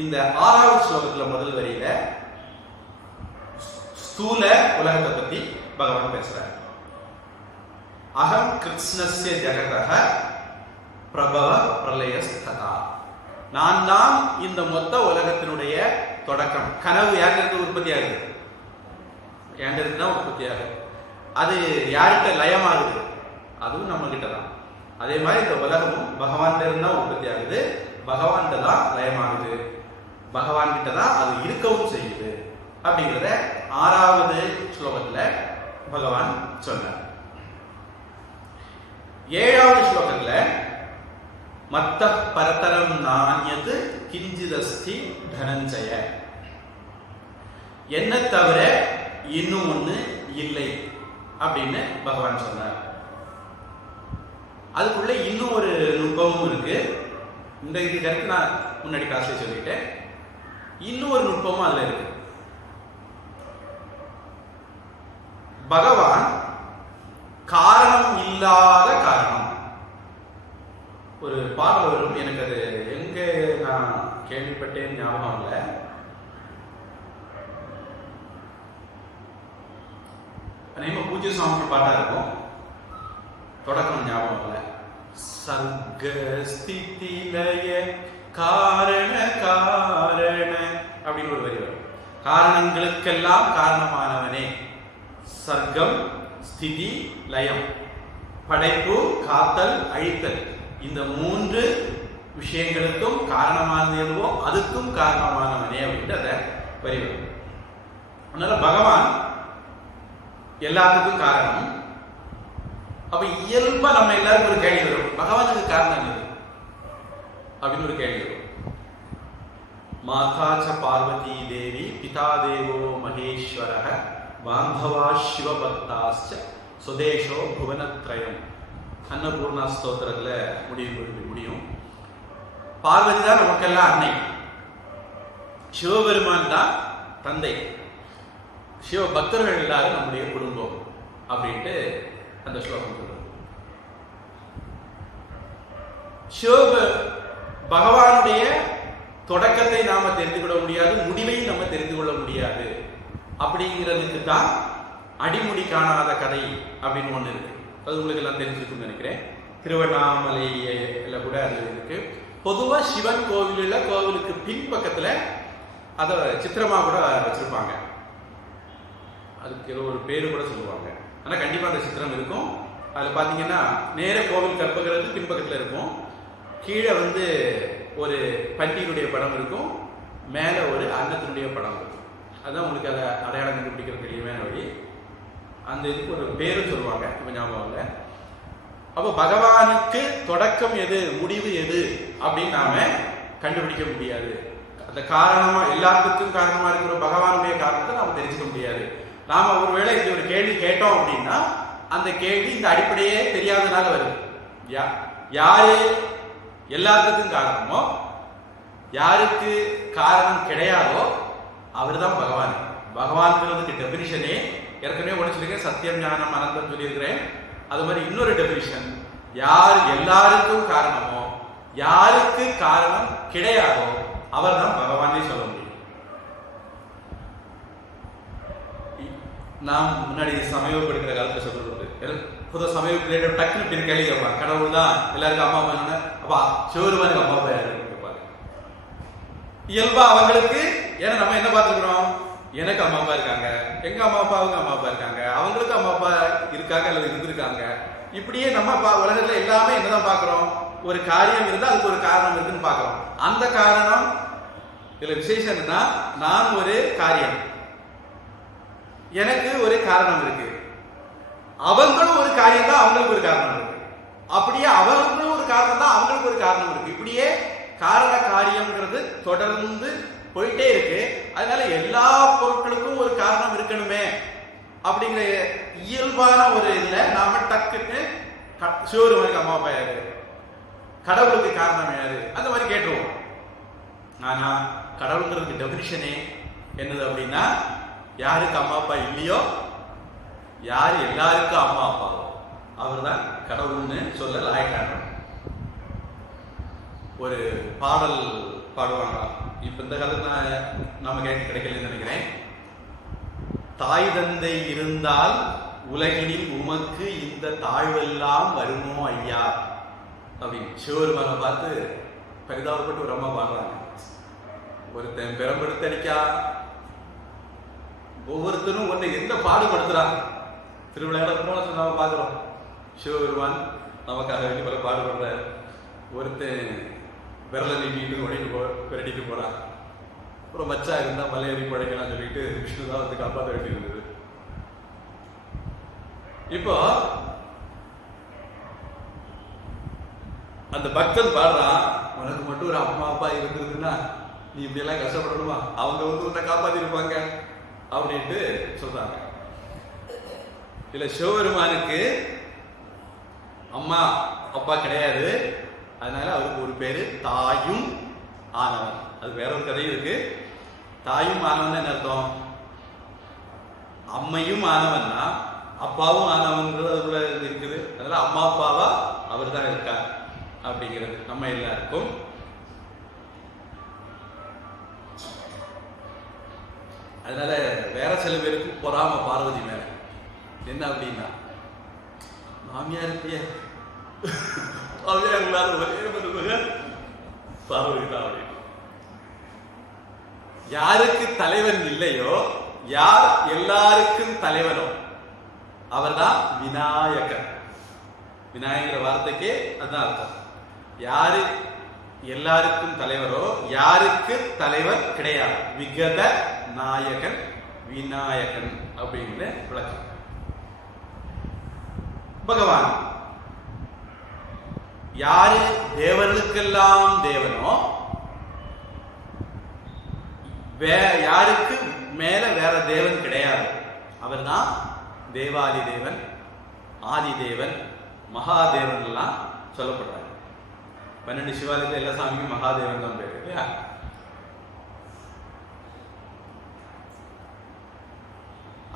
இந்த 6வது ஸ்லோகத்துல முதல் வரியில ஸ்தூல உலகத்தை பற்றி பகவான் பேசுறார். அகம் கிருஷ்ணஸ்ய ஜெகதஹ பிரபவ பிரளயஸ்ததா. நான் தான் இந்த மொத்த உலகத்தினுடைய தொடக்கம். கனவு யார்கிட்ட உற்பத்தி ஆகுது? என்கிட்ட தான் உற்பத்தி ஆகுது. அது யார்கிட்ட லயமாகுது? அதுவும் நம்ம கிட்ட தான். அதே மாதிரி இந்த உலகமும் பகவான் தான் உற்பத்தி ஆகுது, பகவான் தான் லயமாகுது, பகவான் கிட்ட தான் அது இருக்கவும் செய்யுது அப்படிங்கிறத 6வது ஸ்லோகத்துல பகவான் சொன்னார். 7வது ஸ்லோகத்துல மத்த பரதரம் நான்யது கிஞ்சிதஸ்தி தனஞ்சய, என்ன தவிர இன்னும் ஒண்ணு இல்லை அப்படின்னு பகவான் சொன்னார். அதுக்குள்ள இன்னும் ஒரு நுட்பமும் இருக்கு. இந்த கருத்து நான் முன்னாடி காசுல சொல்லிட்டேன். இன்னும் ஒரு நுட்பமும் அதுல இருக்கு. பகவான் காரணம் இல்லாத காரணம். ஒரு பாடல் வரும், எனக்கு அது எங்க நான் கேள்விப்பட்டேன் ஞாபகம் இல்லை. அநேகமா பூஜ்ய சுவாமி பாட்டா இருக்கும், தொடக்கம் ஞாபகம் இல்லை. சர்க ஸ்திதி லய காரண காரண அப்படின்னு ஒரு வரி வரும். காரணங்களுக்கெல்லாம் காரணமானவனே, சர்க்கம் ஸ்திதி லயம், படைப்பு காத்தல் அழித்தல், இந்த 3 விஷயங்களுக்கும் காரணமானது எதுவோ அதுக்கும் காரணமானவனே அப்படின்ட்டு அதை வரி வரும். அதனால பகவான் எல்லாத்துக்கும் காரணம். அப்ப இயல்பா நம்ம எல்லாருக்கும் ஒரு கேள்வி வரும், பகவானுக்கு காரணம் எது அப்படின்னு ஒரு கேள்வி வரும். மாதாச்ச பார்வதி தேவி பிதா தேவோ மகேஸ்வரஹ பாந்தவா சிவபக்தாஸ்ச சுதேஷோ புவனத்ரயம் அன்னபூர்ணா ஸ்தோத்திரத்துல முடியும். பார்வதி தான் நமக்கெல்லாம் அன்னை, சிவபெருமான் தான் தந்தை, சிவ பக்தர்கள் எல்லாரும் நம்முடைய குடும்பம் அப்படின்ட்டு அந்த ஸ்லோகம் சொல்லுது. பகவானுடைய தொடக்கத்தை நாம தெரிந்து கொள்ள முடியாது, முடிவையும் நம்ம தெரிந்து கொள்ள முடியாது. அப்படிங்கிறதுக்கு தான் அடிமுடி காணாத கதை அப்படின்னு ஒண்ணு இருக்கு. அது உங்களுக்கு எல்லாம் தெரிஞ்சிருக்குன்னு நினைக்கிறேன். திருவண்ணாமலையில கூட அது இருக்கு. பொதுவா சிவன் கோவிலுக்கு பின்பக்கத்துல அதை சித்திரமா கூட வச்சிருப்பாங்க. அதுக்கு ஏதோ ஒரு பேரு கூட சொல்லுவாங்க. ஆனா கண்டிப்பா அந்த சித்திரம் இருக்கும். அதுல பாத்தீங்கன்னா நேர கோவில் கற்பகிறது பின்பக்கத்துல இருக்கும். கீழே ஒரு பன்றியினுடைய படம் இருக்கும், மேல ஒரு அன்னத்தினுடைய படம் இருக்கும். அதுதான் உங்களுக்கு அதை அடையாளம் கண்டுபிடிக்கிறது தெரியவே வழி. அந்த இதுக்கு ஒரு பேரு சொல்லுவாங்க, இப்ப ஞாபகம் இல்லை. அப்போ பகவானுக்கு தொடக்கம் எது முடிவு எது அப்படின்னு நாம கண்டுபிடிக்க முடியாது. அந்த காரணமா எல்லாத்துக்கும் காரணமா இருக்கிற பகவானுடைய காரணத்தை நாம தெரிஞ்சுக்க முடியாது. நாம ஒருவேளை இப்படி ஒரு கேள்வி கேட்டோம் அப்படின்னா அந்த கேள்வி இந்த அடிப்படையே தெரியாதனால வருது. யாரு எல்லாத்துக்கும் காரணமோ, யாருக்கு காரணம் கிடையாதோ அவர் தான் பகவான். பகவான்கிறதுக்கு டெபினிஷனே ஏற்கனவே ஒழிச்சிருக்கேன், சத்தியம் ஞானம் அனந்தம் சொல்லியிருக்கிறேன். அது மாதிரி இன்னொரு டெபினிஷன், யார் எல்லாருக்கும் காரணமோ, யாருக்கு காரணம் கிடையாதோ அவர் தான் பகவானே சொல்ல முடியும். நாம் முன்னாடி சமயப்படுகிற காலத்துல சொல்றது, புது சமயம் டக்குனு கேள்வி கேட்பாங்க, கடவுள் தான் எல்லாருக்கும் அம்மா அப்பா, அப்பா சிவருமானுக்கு அம்மா அப்பா யாரு கேட்பாங்க. இயல்பா அவங்களுக்கு, ஏன்னா நம்ம என்ன பார்த்துக்கிறோம், எனக்கு அம்மா அப்பா இருக்காங்க, எங்க அம்மா அப்பாவுக்கு அம்மா அப்பா இருக்காங்க, அவங்களுக்கு அம்மா அப்பா இருக்காங்க அல்லது இருந்திருக்காங்க. இப்படியே நம்ம உலகத்துல எல்லாமே என்னதான் பாக்குறோம், ஒரு காரியம் இருந்தா அதுக்கு ஒரு காரணம் இருக்குன்னு பாக்குறோம். அந்த காரணம் இதுல விசேஷம் என்னன்னா, நான் ஒரு காரியம், எனக்கு ஒரு காரணம் இருக்கு, அவங்களும் ஒரு காரியம் தான், அவங்களுக்கு ஒரு காரணம் இருக்கு. அப்படியே அவங்களும் ஒரு காரணம் தான், அவங்களுக்கு ஒரு காரணம் இருக்கு. இப்படியே காரண காரியம்ங்கிறது தொடர்ந்து போயிட்டே இருக்கு. அதனால எல்லா பொருட்களுக்கும் ஒரு காரணம் இருக்கணுமே அப்படிங்கிற இயல்பான ஒரு இதுல நாம டக்குன்னு சிவருமானுக்கு அம்மா அப்பா யாரு, கடவுளுக்கு காரணம் யாரு, அந்த மாதிரி கேட்டுருவோம். ஆனா கடவுளுங்கிறதுக்கு டெபினிஷனே என்னது அப்படின்னா, யாருக்கு அம்மா அப்பா இல்லையோ, யாரு எல்லாருக்கும் அம்மா அப்பாவோ அவர் தான் கடவுள்னு சொல்ல லாயக்கான. ஒரு பாடல் பாடுவாங்க, இப்ப இந்த காலத்துல நாம கேட்டு கிடைக்கலன்னு நினைக்கிறேன். தாய் தந்தை இருந்தால் உலகினில் உமக்கு இந்த தாழ்வெல்லாம் வருமோ ஐயா அப்படின்னு சிவபெருமானை பார்த்து பரிதாபப்பட்டு ஒரு அம்மா பாடுறாங்க. ஒருத்தன் பெரும்படுத்த அடிக்கா, ஒவ்வொருத்தரும் ஒன்றை எந்த பாடுபடுத்துறாங்க. திருவிழா போனதை நாம பார்க்கிறோம். சிவபெருமான் நமக்காக வேண்டி பல பாடுபடுற. ஒருத்தன் விரல நீட்டிட்டு விரட்டிட்டு போறான். அப்புறம் மச்சா இருந்தா மலையேறி பழைக்கலாம் சொல்லிட்டு விஷ்ணு தான் வந்து காப்பாற்ற வேண்டி இருந்தது. இப்போ அந்த பக்தன் பாடுறான், உனக்கு மட்டும் ஒரு அம்மா அப்பா இருந்ததுன்னா நீ இப்படி எல்லாம் கஷ்டப்படணுமா, அவங்க வந்து உன்னை காப்பாத்திருப்பாங்க அப்படின்ட்டு சொல்றாங்க. இல்ல சிவபெருமானுக்கு அம்மா அப்பா கிடையாது, அதனால அவருக்கு ஒரு பேரு தாயும் ஆனவன். அது வேற ஒரு கதை இருக்கு. தாயும் ஆனவன் என்ன அர்த்தம்? அம்மையும் ஆனவன்னா அப்பாவும் ஆனவன்றது அதுக்குள்ள இருக்குது. அதனால அம்மா அப்பாவா அவர் தான் இருக்கார் அப்படிங்கிறது நம்ம எல்லாருக்கும். அதனால வேற சில பேருக்கு பொறாம பார்வதி மேல. என்ன அப்படின்னா, மாமியார் இருப்பிய மாமியார் ஒரே பார்வதி தான் அப்படின்னு. யாருக்கு தலைவன் இல்லையோ, யார் எல்லாருக்கும் தலைவனோ அவர்தான் விநாயகர். விநாயகர் வார்த்தைக்கே அதுதான் அர்த்தம். யாரு எல்லாருக்கும் தலைவரோ, யாருக்கு தலைவர் கிடையாது. விகத நாயகன் விநாயகன் அப்படின்னு விளக்கம். பகவான் யாரு தேவர்களுக்கெல்லாம் தேவனோ, யாருக்கு மேல வேற தேவன் கிடையாது. அவர் தான் தேவாதி தேவன், ஆதி தேவன், மகாதேவன் எல்லாம் சொல்லப்படுறாங்க. 12 சிவாலயத்தில் எல்லா சாமிக்கும் மகாதேவன் தான் பேரு இல்லையா?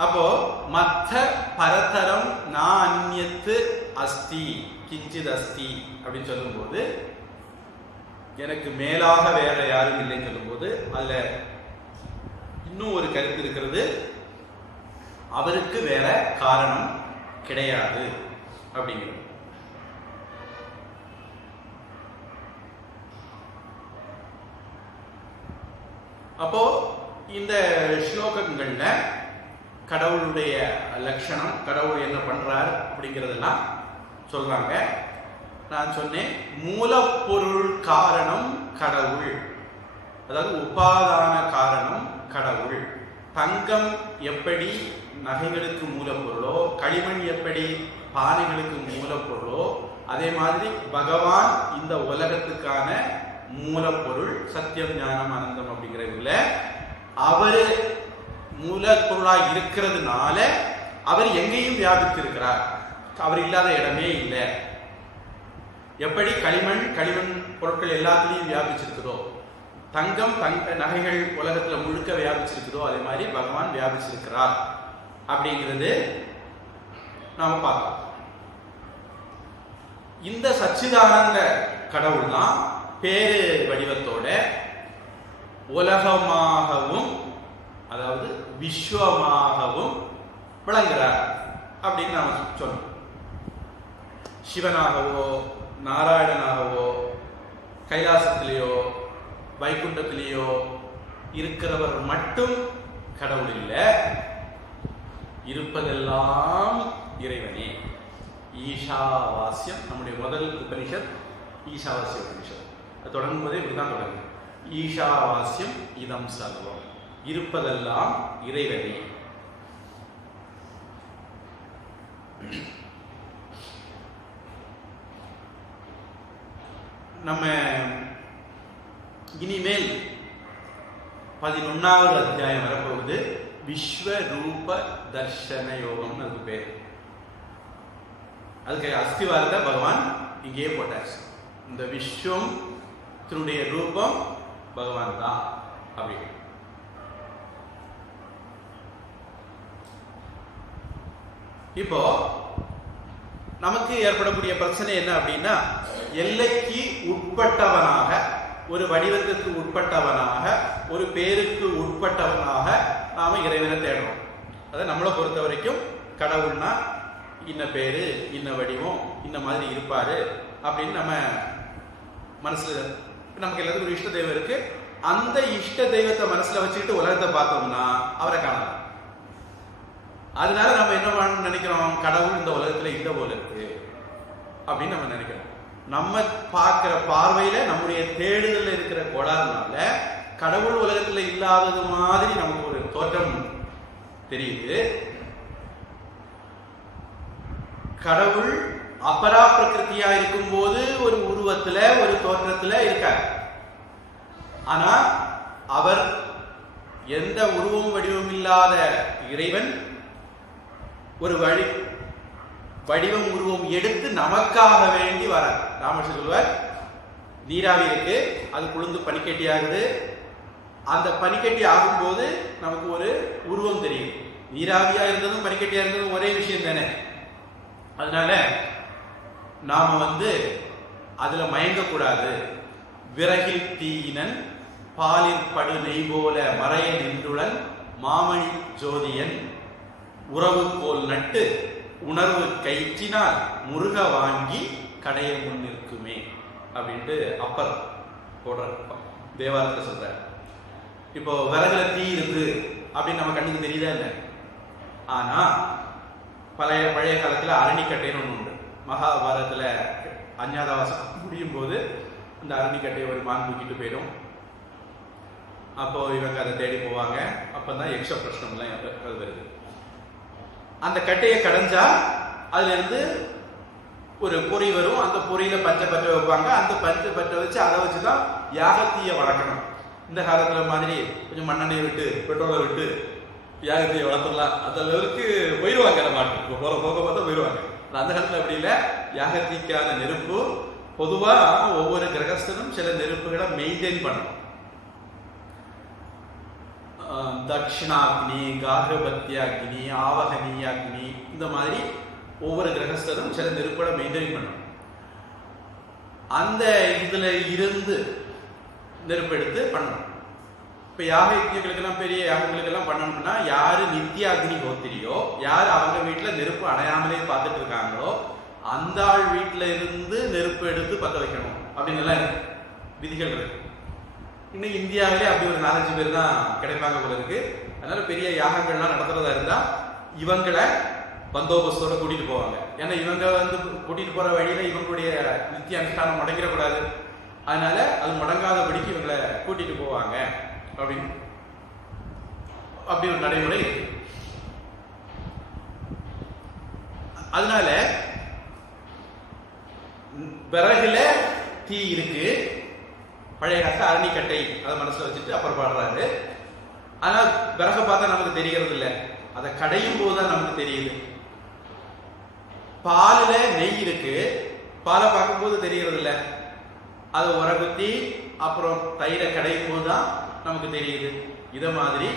அப்போ மத்த பரதரம் நான் அந்நியத்து அஸ்தி கிஞ்சித் அஸ்தி அப்படின்னு சொல்லும் போது, எனக்கு மேலாக வேற யாரும் இல்லைன்னு சொல்லும் போது அதுல இன்னும் ஒரு கருத்து இருக்கிறது. அவருக்கு வேற காரணம் கிடையாது அப்படிங்கிறது. அப்போ இந்த ஸ்லோகங்கள்ல கடவுளுடைய லட்சணம், கடவுள் என்ன பண்றார் அப்படிங்கிறதெல்லாம் சொல்றாங்க. நான் சொன்னேன், மூலப்பொருள் காரணம் கடவுள், அதாவது உபாதான காரணம் கடவுள். தங்கம் எப்படி நகைகளுக்கு மூலப்பொருளோ, களிமண் எப்படி பானைகளுக்கு மூலப்பொருளோ, அதே மாதிரி பகவான் இந்த உலகத்துக்கான மூலப்பொருள். சத்தியம் ஞானம் ஆனந்தம் அப்படிங்கிறதுல அவரு மூலப்பொருளாக இருக்கிறதுனால அவர் எங்கேயும் வியாபித்து இருக்கிறார். அவர் இல்லாத இடமே இல்லை. எப்படி களிமண் பொருட்கள் எல்லாத்திலையும் வியாபிச்சிருக்குதோ, தங்கம் நகைகள் உலகத்துல முழுக்க வியாபிச்சிருக்குதோ, அதே மாதிரி பகவான் வியாபிச்சிருக்கிறார் அப்படிங்கிறது நாம பார்த்தோம். இந்த சச்சிதானந்த கடவுள் தான் பேரு வடிவத்தோட உலகமாகவும், அதாவது விஸ்வமாகவும் விளங்குறார் அப்படின்னு நாம சொன்னோம். சிவனாகவோ நாராயணனாகவோ கைலாசத்திலேயோ வைகுண்டத்திலேயோ இருக்கிறவர் மட்டும் கடவுள் இல்லை, இருப்பதெல்லாம் இறைவனே. ஈஷாவாஸ்யம் நம்முடைய முதல் உபனிஷத் ஈஷாவாஸ்ய உபனிஷத். அது தொடங்கும் போதே இப்படிதான் தொடங்கும். ஈஷாவாஸ்யம் இதம் சர்வம், இருப்பதெல்லாம் இறைவனே. நம்ம இனிமேல் 11வது அத்தியாயம் வரப்போகுது. விஸ்வரூப தர்ஷன யோகம் அதுக்கு பேர். அதுக்கு அஸ்திவாரத்தை பகவான் இங்கேயே போட்டாச்சு. இந்த விஸ்வம் தன்னுடைய ரூபம் பகவான் தான் அப்படி. இப்போ நமக்கு ஏற்படக்கூடிய பிரச்சனை என்ன அப்படின்னா, எல்லைக்கு உட்பட்டவனாக, ஒரு வடிவத்திற்கு உட்பட்டவனாக, ஒரு பேருக்கு உட்பட்டவனாக நாம இறைவனை தேடுறோம். அதை நம்மளை பொறுத்த வரைக்கும் கடவுள்னா இன்ன பேரு, இன்ன வடிவம், இந்த மாதிரி இருப்பாரு அப்படின்னு நம்ம மனசுல, நமக்கு எல்லாத்துக்கும் ஒரு இஷ்ட தெய்வம் இருக்கு. அந்த இஷ்ட தெய்வத்தை மனசுல வச்சுக்கிட்டு உலகத்தை பார்த்தோம்னா அவரை காணலாம். அதனால நம்ம என்ன பண்ணணும்னு நினைக்கிறோம், கடவுள் இந்த உலகத்துல இல்ல போல இருக்கு அப்படின்னு நம்ம நினைக்கிறோம். நம்ம பார்க்கிற பார்வையில, நம்முடைய தேடுதல் இருக்கிற கோளாறுனால கடவுள் உலகத்துல இல்லாதது மாதிரி நமக்கு ஒரு தோற்றம் தெரியுது. கடவுள் அபரா பிரகிருத்தியா இருக்கும் போது ஒரு உருவத்துல, ஒரு தோற்றத்துல இருக்கார். ஆனா அவர் எந்த உருவம் வடிவம் இல்லாத இறைவன் ஒரு வடிவம் உருவம் எடுத்து நமக்காக வேண்டி வர. ராமகிருஷ்ணர் சொல்வார், நீராவி இருக்கு, அது குளிர்ந்து பனிக்கட்டி ஆகுது. அந்த பனிக்கட்டி ஆகும்போது நமக்கு ஒரு உருவம் தெரியும். நீராவியா இருந்ததும் பனிக்கட்டியா இருந்ததும் ஒரே விஷயம் தானே. அதனால நாம அதுல மயங்கக்கூடாது. விறகில் தீயினன் பாலில் படு நெய் போல மறைய நின்றுடன் மாமணி ஜோதியன் உறவுக்கோல் நட்டு உணர்வு கைச்சினால் முருக வாங்கி கடைய முன் நிற்குமே அப்படின்ட்டு அப்பர் போடுற தேவாரத்தில் சொல்ற. இப்போ விறகுல தீ இருக்கு அப்படின்னு நம்ம கண்ணுக்கு தெரியுதா இல்லை? ஆனா பழைய காலத்துல அரணிக்கட்டைன்னு ஒன்று உண்டு. மகாபாரதத்துல அஞ்ஞாதவாசம் முடியும் போது அந்த அரணிக்கட்டையை ஒரு மான் தூக்கிட்டு போயிடும். அப்போ இவங்க அதை தேடி போவாங்க. அப்பதான் யக்ஷ பிரஷ்னம்லாம் வருது. அந்த கட்டையை கடைஞ்சா அதுல இருந்து ஒரு பொறி வரும். அந்த பொறியில பச்சை பற்ற வைப்பாங்க. அந்த பச்சை பற்ற வச்சு அதை வச்சுதான் யாகத்தீய வளர்க்கணும். இந்த காலத்துல மாதிரி கொஞ்சம் மண்ணெண்ணெயை விட்டு பெட்ரோலை விட்டு யாகத்தீய வளர்த்துடலாம் அந்த அளவுக்கு போயிடுவாங்க. நம்ம போக போக பார்த்தா போயிடுவாங்க. அந்த காலத்துல அப்படி இல்லை. யாகத்தீக்கான நெருப்பு பொதுவா ஒவ்வொரு கிரகஸ்தனும் சில நெருப்புகளை மெயின்டைன் பண்ணணும். தட்சிணாக்னி, கார்கபத்தியாக்னி, ஆவகனியாக்னி, இந்த மாதிரி ஒவ்வொரு கிரகஸ்தரும் சில நெருப்புகளை மெயின்டைன் பண்ணணும். அந்த இதுல இருந்து நெருப்பு எடுத்து பண்ணணும். இப்ப யாக யஜ்ஞங்களுக்கெல்லாம், பெரிய யாகங்களுக்கெல்லாம் பண்ணணும்னா யாரு நித்திய அக்னி ஹோத்திரியோ, யாரு அவங்க வீட்டுல நெருப்பு அணையாமலே பார்த்துட்டு இருக்காங்களோ அந்த ஆள் வீட்டுல இருந்து நெருப்பு எடுத்து பத்த வைக்கணும் அப்படின்னு எல்லாம் விதிகள் இருக்கு. இன்னைக்கு இந்தியாவிலே அப்படி ஒரு 4-5 பேர் தான் கிடைப்பாங்க போல இருக்கு. அதனால பெரிய யாகங்கள்லாம் நடத்துறதா இருந்தா இவங்களை பந்தோபஸ்தோட கூட்டிட்டு போவாங்க. ஏன்னா இவங்க கூட்டிட்டு போற வழியில இவங்களுடைய நித்திய அனுஷ்டானம் முடங்கிடக்கூடாது. அதனால அது முடங்காதபடிக்கு இவங்களை கூட்டிட்டு போவாங்க அப்படின்னு அப்படி ஒரு நடைமுறை இருக்கு. அதனால விறகுல தீ இருக்கு. பழைய காலத்து அரணிக்கட்டை அதை மனசுல வச்சுட்டு அப்புறம் பாடுறாரு. ஆனா விறக பார்த்தா நமக்கு தெரியறது இல்லை, அதை கடையும் போதுதான் நமக்கு தெரியுது. பாலில நெய் இருக்கு, பாலை பார்க்கும்போது தெரியறது இல்லை. அதை உரகுத்தி அப்புறம் தயிரை கடையும் போதுதான் நமக்கு தெரியுது. இத மாதிரி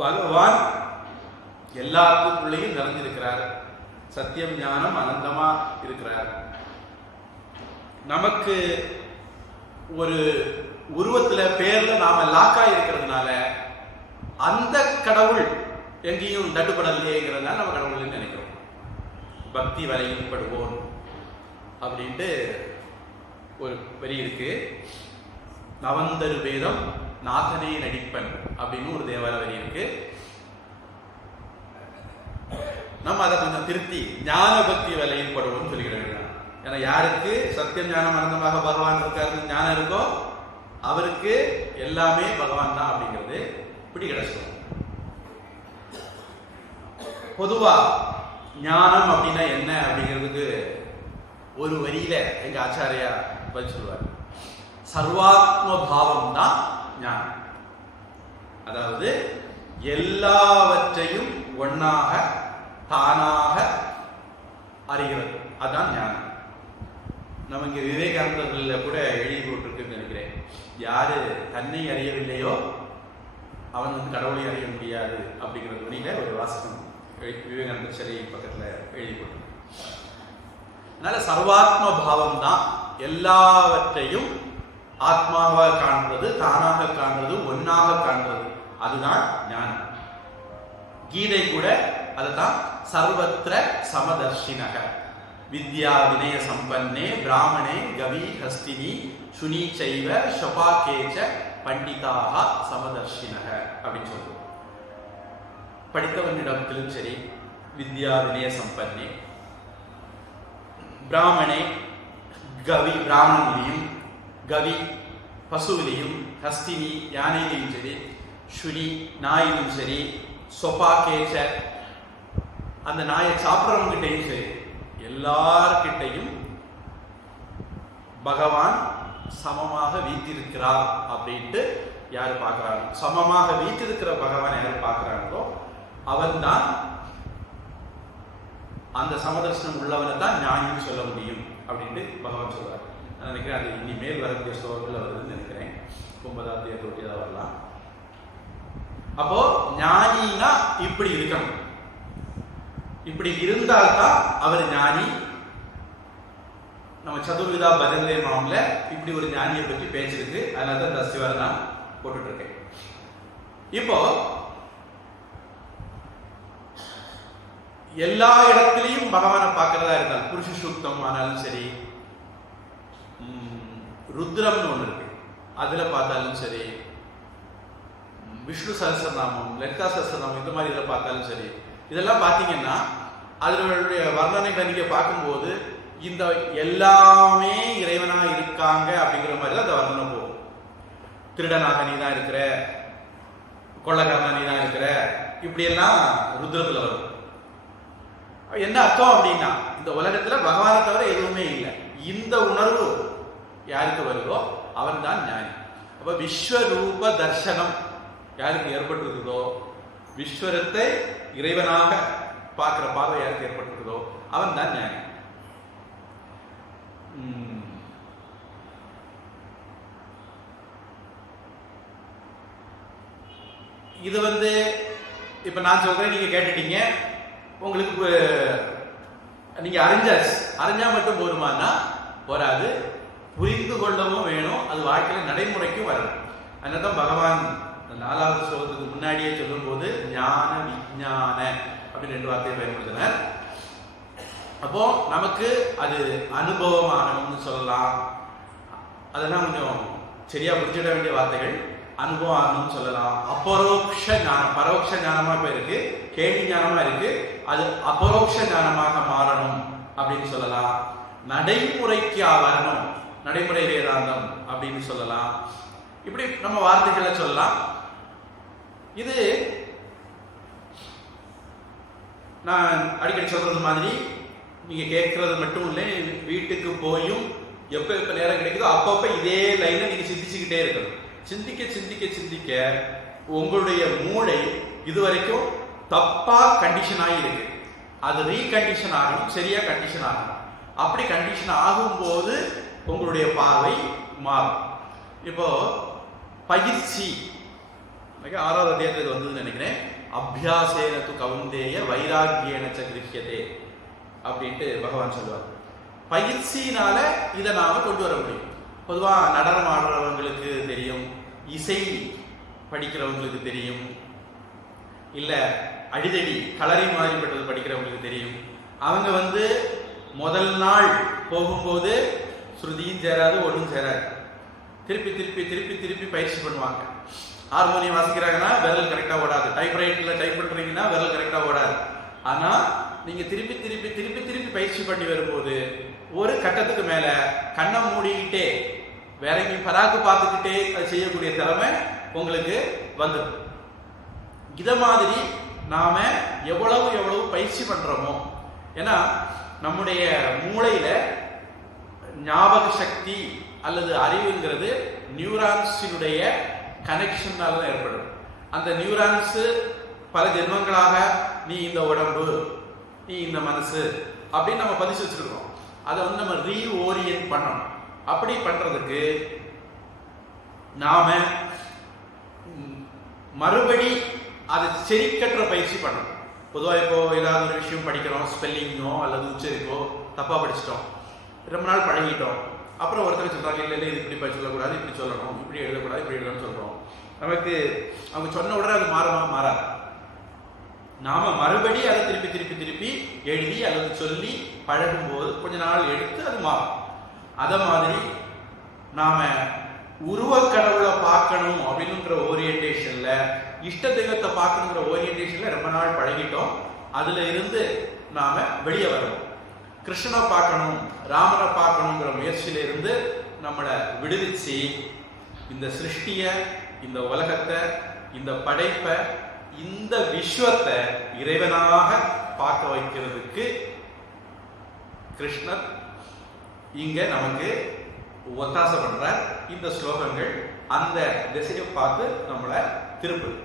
பகவான் எல்லாத்துக்குள்ளேயும் நிறைஞ்சிருக்கிறார். சத்தியம் ஞானம் அனந்தமா இருக்கிறார். நமக்கு ஒரு உருவத்துல பேர்ல நாம லாக்கா இருக்கிறதுனால அந்த கடவுள் எங்கேயும் தட்டுப்படலையேங்கிறதுனால நம்ம கடவுள்னு நினைக்கிறோம். பக்தி வலையில் படுவோம் அப்படின்ட்டு ஒரு வரி இருக்கு. நவந்தரு வேதம் நாதனே நடிப்பன் அப்படின்னு ஒரு தேவார வரி இருக்கு. நம்ம அதை கொஞ்சம் திருத்தி ஞான பக்தி வலையில் படுவோம்னு சொல்லிக்கிட்டு. ஏன்னா யாருக்கு சத்தியம் ஞானம் அனந்தமாக பகவான் இருக்காரு, ஞானம் இருக்கோ அவருக்கு எல்லாமே பகவான் தான் அப்படிங்கிறது இப்படி கிடைச்சிடும். பொதுவா ஞானம் அப்படின்னா என்ன அப்படிங்கிறதுக்கு ஒரு வரியில எங்க ஆச்சாரியா பதில் சொல்லுவார். சர்வாத்ம பாவம் தான் ஞானம். அதாவது எல்லாவற்றையும் ஒன்னாக தானாக அறிகிறது, அதான் ஞானம். நம்ம இங்க விவேகானந்தர்ல கூட எழுதி போட்டிருக்குன்னு நினைக்கிறேன். யாரு தன்னை அறியவில்லையோ அவன் கடவுளை அறிய முடியாது அப்படிங்கிற துணியில ஒரு வாசகம் விவேகானந்தர் சிலை பக்கத்துல எழுதி போட்டிருக்கு. அதனால சர்வாத்ம பாவம் தான் எல்லாவற்றையும் ஆத்மாவாக காண்றது, தானாக காண்றது, ஒன்னாக காண்றது, அதுதான் ஞானம். கீதை கூட அதுதான் சர்வத்திர சமதர்ஷினக வித்யா வினய சம்பன்னே பிராமணே கவி ஹஸ்தினி சுனீச்சைவ ஷபாகேச்ச பண்டிதாக சமதர்ஷினக அப்படின்னு சொல்லுவோம். படித்தவனிடத்திலும் சரி வித்யா வினய சம்பன்னே, பிராமணே கவி பிராமணனிலையும், கவி பசுவிலையும், ஹஸ்தினி யானையிலையும் சரி, சுனி நாயிலும் சரி, சொபாகேச்ச அந்த நாயை சாப்பிட்றவங்கிட்டையும் சரி, எல்லார்கிட்டையும் பகவான் சமமாக வீட்டிருக்கிறார் அப்படின்ட்டு யாரு பார்க்கிறாங்க, சமமாக வீட்டிருக்கிற பகவான் யாரு பார்க்கிறாங்களோ அவன் தான் அந்த சமதர்சனம் உள்ளவனை தான் ஞானின்னு சொல்ல முடியும் அப்படின்ட்டு பகவான் சொல்றாரு. நான் நினைக்கிறேன் அது இனிமேல் வரக்கூடிய ஸ்லோகங்கள் வருதுன்னு நினைக்கிறேன். 9வது தொட்டி தான் வரலாம். அப்போ ஞானினா இப்படி இருக்கணும், இப்படி இருந்தால்தான் அவர் ஞானி. நம்ம சதுர்விதா பஜந்தே மாவுல இப்படி ஒரு ஞானியை பற்றி பேச்சிருக்கு. அதனால தான் தஸ்திவார நான் போட்டுட்டு இருக்கேன். இப்போ எல்லா இடத்திலையும் பகவானை பார்க்கிறதா இருந்தால் புருஷ சூக்தம் ஆனாலும் சரி, ருத்ரம்னு ஒன்று இருக்கு அதுல பார்த்தாலும் சரி, விஷ்ணு சஹஸ்ரநாமம், லலிதா சஹஸ்ரநாமம், இந்த மாதிரி இதில் பார்த்தாலும் சரி, இதெல்லாம் பார்த்தீங்கன்னா அதனுடைய வர்ணனைகளை நீங்க பார்க்கும்போது இந்த எல்லாமே இறைவனா இருக்காங்க அப்படிங்கிற மாதிரி தான் அந்த வர்ணனை போகும். திருடனாக நீ தான் இருக்கிற, கொள்ளக்காரனா நீ தான் இருக்கிற, இப்படியெல்லாம் ருத்ரத்துல வரும். என்ன அர்த்தம் அப்படின்னா இந்த உலகத்துல பகவானை தவிர எதுவுமே இல்லை. இந்த உணர்வு யாருக்கு வருதோ அவன் தான் ஞானி. அப்ப விஸ்வரூப தர்சனம் யாருக்கு ஏற்பட்டிருக்குதோ, விஸ்வரத்தை இறைவனாக பார்க்கிற பார்வை யாருக்கு ஏற்பட்டிருக்குதோ அவன் தான் ஞானி. இது இப்ப நான் சொல்றேன், நீங்க கேட்டுட்டீங்க, உங்களுக்கு நீங்க அறிஞ்சா மட்டும் போதுமானா போராது, புரிந்து கொள்ளவும் வேணும், அது வாழ்க்கையில நடைமுறைக்கும் வரணும். அதனால்தான் பகவான் 4வது ஸ்லோகத்துக்கு முன்னாடியே சொல்லும் போது ஞான விஞ்ஞான அப்படின்னு 2 வார்த்தையை பயன்படுத்தினார். அப்போ நமக்கு அது அனுபவம் ஆகணும்னு சொல்லலாம். அதெல்லாம் கொஞ்சம் சரியா புரிஞ்சிட வேண்டிய வார்த்தைகள். அனுபவம் ஆகணும்னு சொல்லலாம். அபரோக்ஷ ஞானம், பரோட்ச ஞானமா இப்ப இருக்கு, கேள்வி ஞானமா இருக்கு, அது அபரோக்ஷ ஞானமாக மாறணும் அப்படின்னு சொல்லலாம். நடைமுறைக்கு வரணும், நடைமுறை வேதாந்தம் அப்படின்னு சொல்லலாம். இப்படி நம்ம வார்த்தைகளை சொல்லலாம். இது நான் அடிக்கடி சொல்றது மாதிரி நீங்க கேட்கறது மட்டும் இல்லை, வீட்டுக்கு போயும் எப்ப எப்ப நேரம் கிடைக்குதோ அப்பப்ப இதே லைனை நீங்க சிந்திச்சுக்கிட்டே இருக்கணும். சிந்திக்க சிந்திக்க சிந்திக்க உங்களுடைய மூளை இதுவரைக்கும் தப்பா கண்டிஷன் ஆகி இருக்கு, அது ரீகண்டிஷன் ஆகணும், சரியா கண்டிஷன் ஆகணும். அப்படி கண்டிஷன் ஆகும்போது உங்களுடைய பார்வை மாறும். இப்போ பயிற்சி 6வது அத்தியாயத்தில் வந்ததுன்னு நினைக்கிறேன். அபியாசேன து கவுந்தேய வைராக்கியேன ச கிருஹ்யதே அப்படின்ட்டு பகவான் சொல்லுவார். பயிற்சியினால இதை நாம கொண்டு வர முடியும். பொதுவாக நடனம் ஆடுறவங்களுக்கு தெரியும், இசை படிக்கிறவங்களுக்கு தெரியும், இல்ல அடிதடி கலரி மாதிரிப்பட்டது படிக்கிறவங்களுக்கு தெரியும். அவங்க முதல் நாள் போகும்போது ஸ்ருதியும் சேராது, ஒன்றும் சேராது. திருப்பி திருப்பி திருப்பி திருப்பி பயிற்சி பண்ணுவாங்க. ஹார்மோனியம் வாசிக்கிறாங்கன்னா விரல் கரெக்டா ஓடாது, டைப்ரைட்டர்ல டைப் பண்றீங்கன்னா விரல் கரெக்டா ஓடாது. ஆனா நீங்க திருப்பி திருப்பி திருப்பி திருப்பி பயிற்சி பண்ணி வரும்போது ஒரு கட்டத்துக்கு மேல கண்ணை மூடிக்கிட்டே வேற எங்கேயும் பராக்கு பார்த்துக்கிட்டே அதை செய்யக்கூடிய திறமை உங்களுக்கு வந்துடும். இத மாதிரி நாம எவ்வளவு எவ்வளவு பயிற்சி பண்றோமோ, ஏன்னா நம்முடைய மூளையில ஞாபக சக்தி அல்லது அறிவுங்கிறது நியூரான்ஸினுடைய கனெக்ஷனால தான் ஏற்படும். அந்த நியூரான்ஸ் பல ஜென்மங்களாக நீ இந்த உடம்பு, நீ இந்த மனசு அப்படின்னு நம்ம பதிச்சு வச்சிருக்கோம். அதை நம்ம ரீஓரியன்ட் பண்ணணும். அப்படி பண்றதுக்கு நாம மறுபடி அதை செரிக்கற்ற பயிற்சி பண்ணணும். பொதுவாக இப்போ ஏதாவது ஒரு விஷயம் படிக்கிறோம், ஸ்பெல்லிங்கோ அல்லது உச்சரிப்போ தப்பா படிச்சிட்டோம், ரொம்ப நாள் பழகிட்டோம். அப்புறம் ஒருத்தர் சொல்றாங்க, இல்லை இல்லை இது இப்படி சொல்லக்கூடாது, இப்படி சொல்லணும், இப்படி எழுதக்கூடாது, இப்படி எழுதணும்னு சொல்றோம். நமக்கு அவங்க சொன்ன உடனே அது மாறாது. நாம மறுபடி அதை திருப்பி திருப்பி திருப்பி எழுதி அல்லது சொல்லி பழகும் போது கொஞ்ச நாள் எடுத்து அது மாறும். அத மாதிரி நாம உருவக்கடவுளை பார்க்கணும் அப்படின்ற ஓரியன்டேஷன்ல, இஷ்ட தெய்வத்தை பார்க்கணுங்கிற ஓரியன்டேஷன்ல ரொம்ப நாள் பழகிட்டோம். அதுல இருந்து நாம வெளியே வரணும். கிருஷ்ணனை பார்க்கணும், ராமனை பார்க்கணுங்கிற முயற்சியில இருந்து நம்மளை விடுவிச்சு இந்த சிருஷ்டிய, இந்த உலகத்தை, இந்த படைப்பை, இந்த விஸ்வத்தை இறைவனாக பார்க்க வைக்கிறதுக்கு கிருஷ்ணர் இங்க நமக்கு ஒத்தாசை பண்றார். இந்த ஸ்லோகங்கள் அந்த திசையை பார்த்து நம்மளை திருப்புது.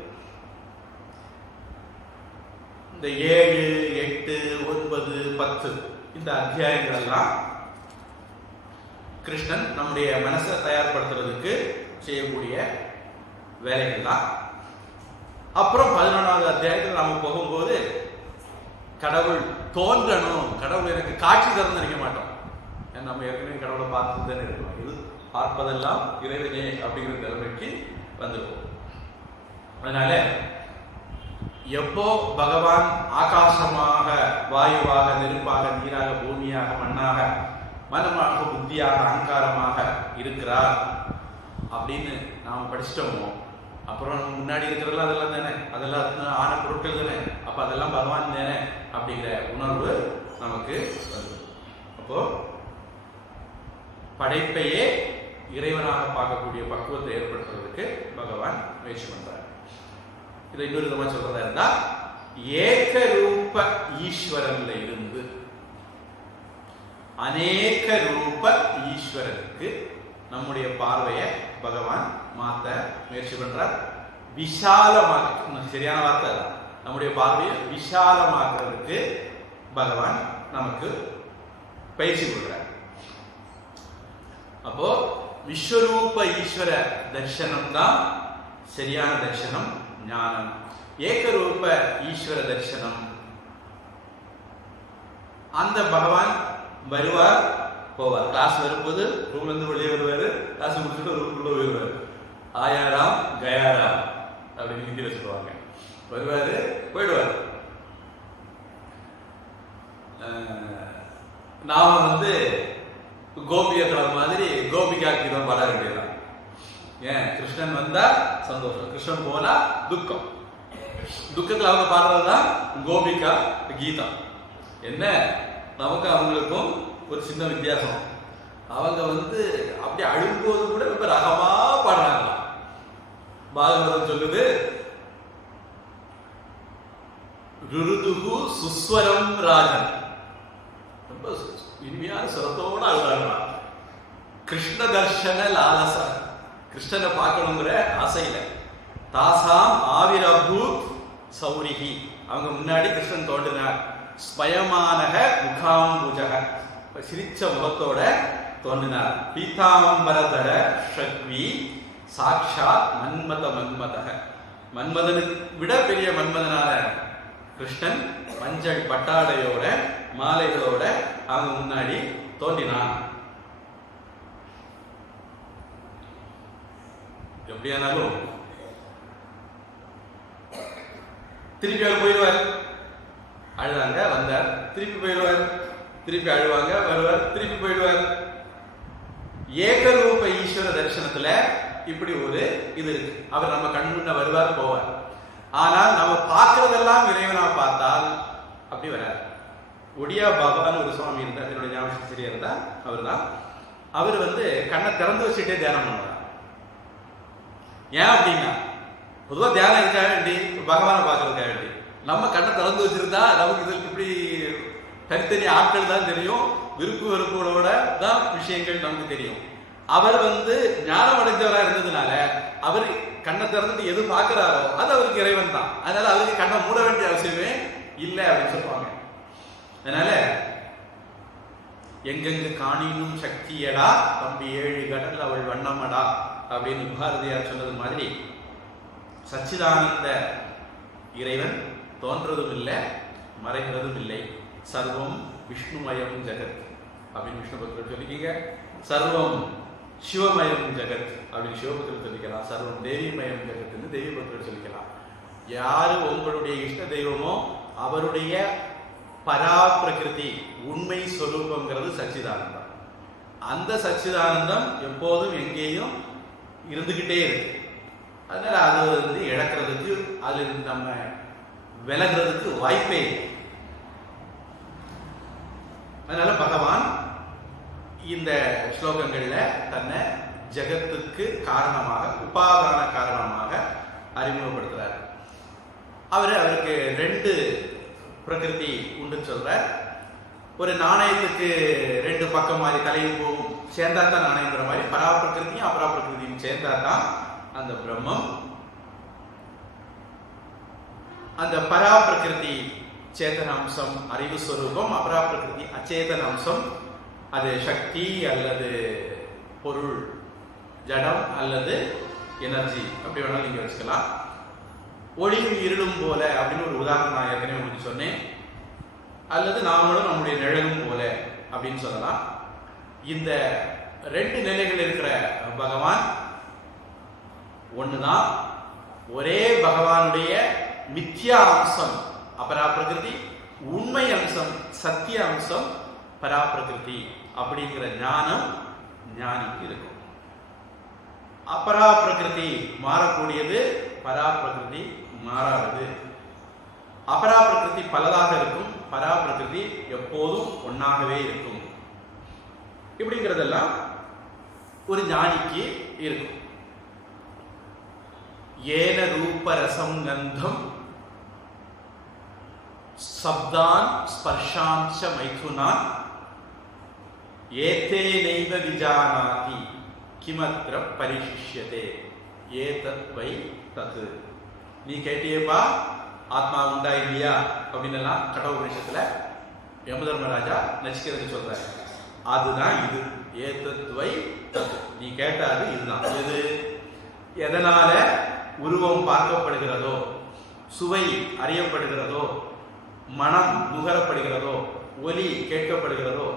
இந்த 7, 8, 9, 10 இந்த அத்தியாயங்கள் எல்லாம் கிருஷ்ணன் நம்முடைய மனசை தயார்படுத்துறதுக்கு செய்யக்கூடிய வேலைகள் தான். அப்புறம் 11வது அத்தியாயத்தில் நாம போகும்போது கடவுள் தோன்றணும், கடவுள் எனக்கு காட்சி தரணும் நினைக்க மாட்டோம். நம்ம ஏற்கனவே கடவுளை பார்த்து தானே இருக்கோம். இது பார்ப்பதெல்லாம் இறைவனே அப்படிங்கிற நிலைமைக்கு வந்துருவோம். அதனால எப்போ பகவான் ஆகாசமாக, வாயுவாக, நெருப்பாக, நீராக, பூமியாக, மண்ணாக, மனமாக, புத்தியாக, அகங்காரமாக இருக்கிறார் அப்படின்னு நாம் படிச்சிட்டோமோ, அப்புறம் முன்னாடி இருக்கிறதெல்லாம் அதெல்லாம் தானே, அதெல்லாம் ஆன பொருட்கள் தானே, அப்ப அதெல்லாம் பகவான் தானே அப்படிங்கிற உணர்வு நமக்கு வருது. அப்போ படைப்பையே இறைவனாக பார்க்கக்கூடிய பக்குவத்தை ஏற்படுத்துறதுக்கு பகவான் முயற்சி பண்றார். இதை இன்னொரு விதமா சொல்றதா இருந்தா, ஏக ரூப ஈஸ்வரன்ல இருந்து அநேக ரூப ஈஸ்வரனுக்கு நம்முடைய பார்வையை பகவான் மாத்த முயற்சி பண்றார். விஷாலமாக, சரியான வார்த்தை, நம்முடைய பார்வையை விஷாலமாக்குறதுக்கு பகவான் நமக்கு பயிற்சி கொடுக்கிறார். அப்போ விஸ்வரூப ஈஸ்வர தர்சனம் தான் சரியான தர்சனம், ஞானம். ஏகரூப ஈஸ்வர தர்சனம், அந்த பகவான் வருவார் போவார். கிளாஸ் வரும்போது ரூம்ல இருந்து வெளியே வருவாரு, கிளாஸ் முடிச்சுட்டு ரூம்குள்ள போயிடுவாரு. ஆயாராம் கயாராம் அப்படின்னு ஹிந்தியில சொல்லுவாங்க. வருவாரு போயிடுவாரு. நாம கோபியர்கள் மாதிரி கோபிகாக்கு தான் பாட வேண்டியதான். ஏன், கிருஷ்ணன் வந்தா சந்தோஷம், கிருஷ்ணன் போனா துக்கம். துக்கத்துல அவங்க பாடுறதுதான் கோபிகா கீதம். என்ன, நமக்கு அவங்களுக்கும் ஒரு சின்ன வித்தியாசம். அவங்க அப்படி அழும்போது கூட ரொம்ப ரகமா பாடுறாங்க. பாகவதம் சொல்லுது, ருருதுகு சுஸ்வரம் ராஜன், ரொம்ப இனிமையான சுரத்தோட அழுறாங்க. கிருஷ்ண தர்ஷன லாலச, கிருஷ்ணனை பார்க்கணுங்கிற ஆசையில. தாசாம் ஆவிரபூத் சௌரிகி, அவங்க முன்னாடி கிருஷ்ணன் தோன்றினார். ஸ்வயமானக முகாம்புஜக, சிரிச்ச முகத்தோட தோன்றினார். பீதாம்பரதர ஷக்வி சாக்ஷாத் மன்மத மன்மதக, மன்மதனை விட பெரிய மன்மதனான கிருஷ்ணன் மஞ்சள் பட்டாடையோட மாலைகளோட அவங்க முன்னாடி தோன்றினான். எப்படியானாலும் திருப்பி அவர் போயிடுவார். அழுதாங்க, வந்தார், திருப்பி போயிடுவார், திருப்பி அழுவாங்க, வருவார், திருப்பி போயிடுவார். ஏகரூப ஈஸ்வர தரிசனத்துல இப்படி ஒரு இது இருக்கு. அவர் நம்ம கண் முன்ன வருவார், போவார். ஆனால் நம்ம பார்க்கறதெல்லாம் இறைவனா பார்த்தால் அப்படி வராது. ஒடியா பாபான்னு ஒரு சுவாமி இருந்தார், என்னுடைய ஞாபகம் சரியா இருந்தா அவர் தான். அவர் கண்ணை திறந்து வச்சுட்டே தியானம் பண்ணுவார். ஏன் அப்படின்னா, பொதுவாக தியானம் இருக்காக வேண்டி, பகவானை பார்க்கறதுக்காக வேண்டி. நம்ம கண்ணை திறந்து வச்சிருந்தா நமக்கு இதற்கு இப்படி தனித்தனி ஆட்கள் தான் தெரியும், விருப்பு வெறுப்போட தான் விஷயங்கள் நமக்கு தெரியும். அவர் ஞானம் அடைஞ்சவராக இருந்ததுனால அவர் கண்ணை திறந்துட்டு எது பார்க்கிறாரோ அது அவருக்கு இறைவன் தான். அதனால அவருக்கு கண்ணை மூட வேண்டிய அவசியமே இல்லை அப்படின்னு சொல்லுவாங்க. அதனால எங்கெங்கு காணினும் சக்தியடா தம்பி 7 கடல் அவள் வண்ணமடா அப்படின்னு பாரதியார் சொன்னது மாதிரி, சச்சிதானந்த இறைவன் தோன்றதும் இல்லை, மறைகிறதும் இல்லை. சர்வம் விஷ்ணுமயம் ஜெகத் அப்படின்னு விஷ்ணு பக்தர் சொல்லிக்கீங்க. சர்வம் சிவமயம் ஜெகத் அப்படின்னு சிவபக்தர் சொல்லிக்கலாம். சர்வம் தேவிமயம் ஜெகத்னு தேவி பக்தர் சொல்லிக்கலாம். யாரு உங்களுடைய இஷ்ட தெய்வமோ அவருடைய பரா பிரகிருதி உண்மை சொரூபங்கிறது சச்சிதானந்தம். அந்த சச்சிதானந்தம் எப்போதும் எங்கேயும் இருந்துகிட்டே இருக்கு. அதனால அது இழக்கிறதுக்கு அது நம்ம விலகிறதுக்கு வாய்ப்பே இல்லை. அதனால பகவான் இந்த ஸ்லோகங்கள்ல தன்னை ஜெகத்துக்கு காரணமாக உபாதான காரணமாக அறிமுகப்படுத்துறார். அவருக்கு 2 பிரகிருதி உண்டு சொல்றார். ஒரு நாணயத்துக்கு 2 பக்கம் மாதிரி தலையும் போகும் சேர்ந்தா தான் நாணயங்கிற மாதிரி பராபிரகிருதியும் அபராபிரகிருதியும் சேர்ந்தா தான் அந்த பிரம்மம். அந்த பராபிரகிருதி சேதன அம்சம் அறிவு ஸ்வரூபம், அபராபிரகிருதி அச்சேதன அம்சம் அது சக்தி அல்லது பொருள் ஜடம் அல்லது எனர்ஜி அப்படி வேணாலும் நீங்க வச்சுக்கலாம். ஒளியும் இருளும் போல அப்படின்னு ஒரு உதாரணம் நான் ஏற்கனவே உங்களுக்கு சொன்னேன். அல்லது நாமளும் நம்முடைய நிழலும் போல அப்படின்னு சொல்லலாம். இந்த 2 நிலைகள் இருக்கிற பகவான் ஒண்ணுதான். ஒரே பகவானுடைய மித்யா அம்சம் அபராபிரகிருதி, உண்மை அம்சம் சத்திய அம்சம் பராபிரகிருதி அப்படிங்கிற ஞானம் ஞானிக்கு இருக்கும். அபராபிரகிருதி மாறக்கூடியது, பராபிரகிருதி மாறாதது. அபராபிரகிருதி பலதாக இருக்கும், பராபிரகிருதி எப்போதும் ஒன்னாகவே இருக்கும். இப்படிங்கிறதெல்லாம் ஒரு ஞானிக்கு இருக்கும். ஏன ரூப ரசம் கந்தம் சப்தான் ஸ்பர்ஷாஞ்ச மைதுனான் ஏதேனைவ விஜானாதி கிமத்ர பரிசிஷ்யதே ஏதத் வை தத். நீ கேட்டியப்பா ஆத்மா உண்டா இல்லையா அப்படின்னு எல்லாம் கடவுபனிஷத்துல யமதர்மராஜா நச்சிகேதனுக்கு சொல்றாரு. அதுதான் இது. ஏதத் வை தத். நீ கேட்டாது இதுதான். எது? எதனால உருவம் பார்க்கப்படுகிறதோ, சுவை அறியப்படுகிறதோ, மனம் நுகரப்படுகிறதோ, ஒலி கேட்கப்படுகிறதோ,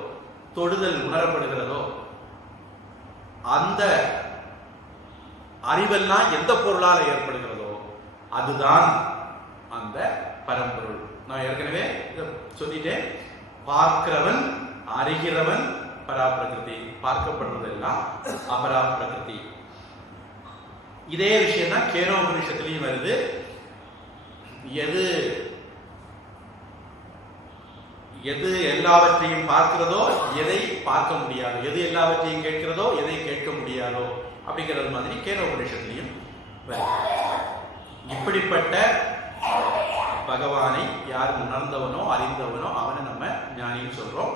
தொடுதல் உணரப்படுகிறதோ, அந்த அறிவெல்லாம் எந்த பொருளால ஏற்படுகிறதோ அதுதான் அந்த பரம்பொருள். நான் ஏற்கனவே சொல்லிட்டேன். பார்க்கிறவன் அறிகிறவன் பராபிரகிருதி, பார்க்கப்படுறதெல்லாம் அபராபிரகிருதி. இதே விஷயம் தான் கேனோபனிஷத்துலயும் வருது. எது எல்லாவற்றையும் பார்க்கிறதோ எதை பார்க்க முடியாதோ, எது எல்லாவற்றையும் கேட்கிறதோ எதை கேட்க முடியாதோ அப்படிங்கிறது மாதிரி கேனோபனிஷத்துலயும் வருது. இப்படிப்பட்ட பகவானை யார் உணர்ந்தவனோ அறிந்தவனோ அவனை நம்ம ஞானின்னு சொல்றோம்.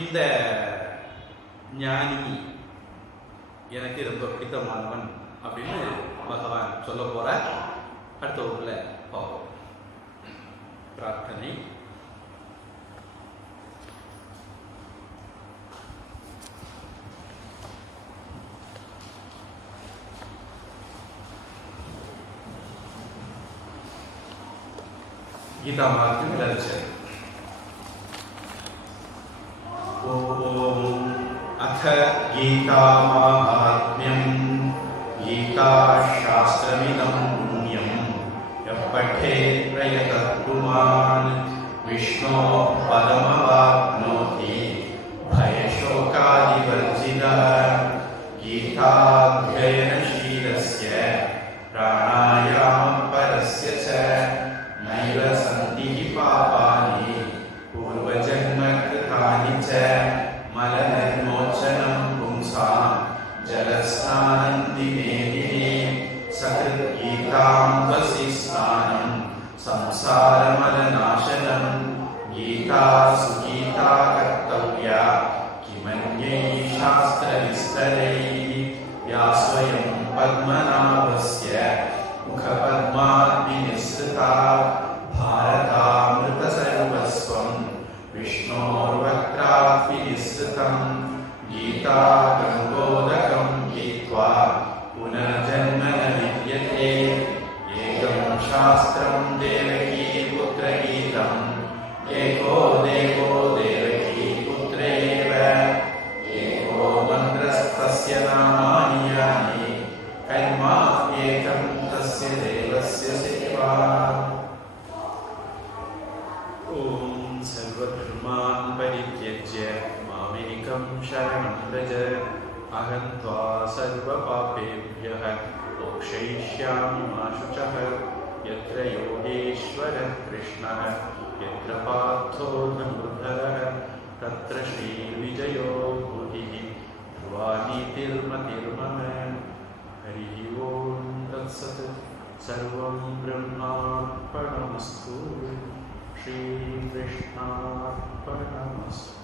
இந்த ஞானி எனக்கு ரொம்ப பிடித்தமானவன் அப்படின்னு பகவான் சொல்ல போற. அடுத்த வகுப்புல பார்ப்போம். பிரார்த்தனை. गीता मार्ग में लक्ष्य। ओम अथ गीता महात्म्यं गीता शास्त्रमिदं पुण्यं यः पठेत् प्रयतः पुमान् विष्णो पदमवाप्नोति भयशोकादिवर्जितः। गीताध्ययनशीलस्य प्राणायामपरस्य च नैव सन्ति पापानि पूर्वजन्मकृतानि च। मलनिर्मोचनं पुंसां जलस्नानं दिने दिने सकृत् गीतां वसि स्नानं संसारमलनाशनं। गीता सुगीता कर्तव्या किमन्यैः शास्त्रविस्तरैः। या स्वयं पद्मनाभस्य मुखपद्माद्विनिसृता भारतामृतसर्वस्वं विष्णोर्वक्त्राद्विनिसृतं। गीता गङ्गोदकं पीत्वा पुनर्जन्म न विद्यते। एकं शास्त्रं देवकीपुत्रगीतम् एको देवो देवकीपुत्रेव। एको मन्त्रस्तस्य नामानि यानि कर्मा एकं तस्य शरणं व्रज अहं त्वा सर्वपापेभ्यः मोक्षयिष्यामि मा शुचः यत्र योगेश्वरः कृष्णः यत्र पार्थो धनुर्धरः तत्र श्रीविजयो भूतिः ध्रुवानीतिर्मतिर्मम हरिः ओं तत्सत् सर्वं ब्रह्मार्पणमस्तु श्रीकृष्णार्पणमस्तु।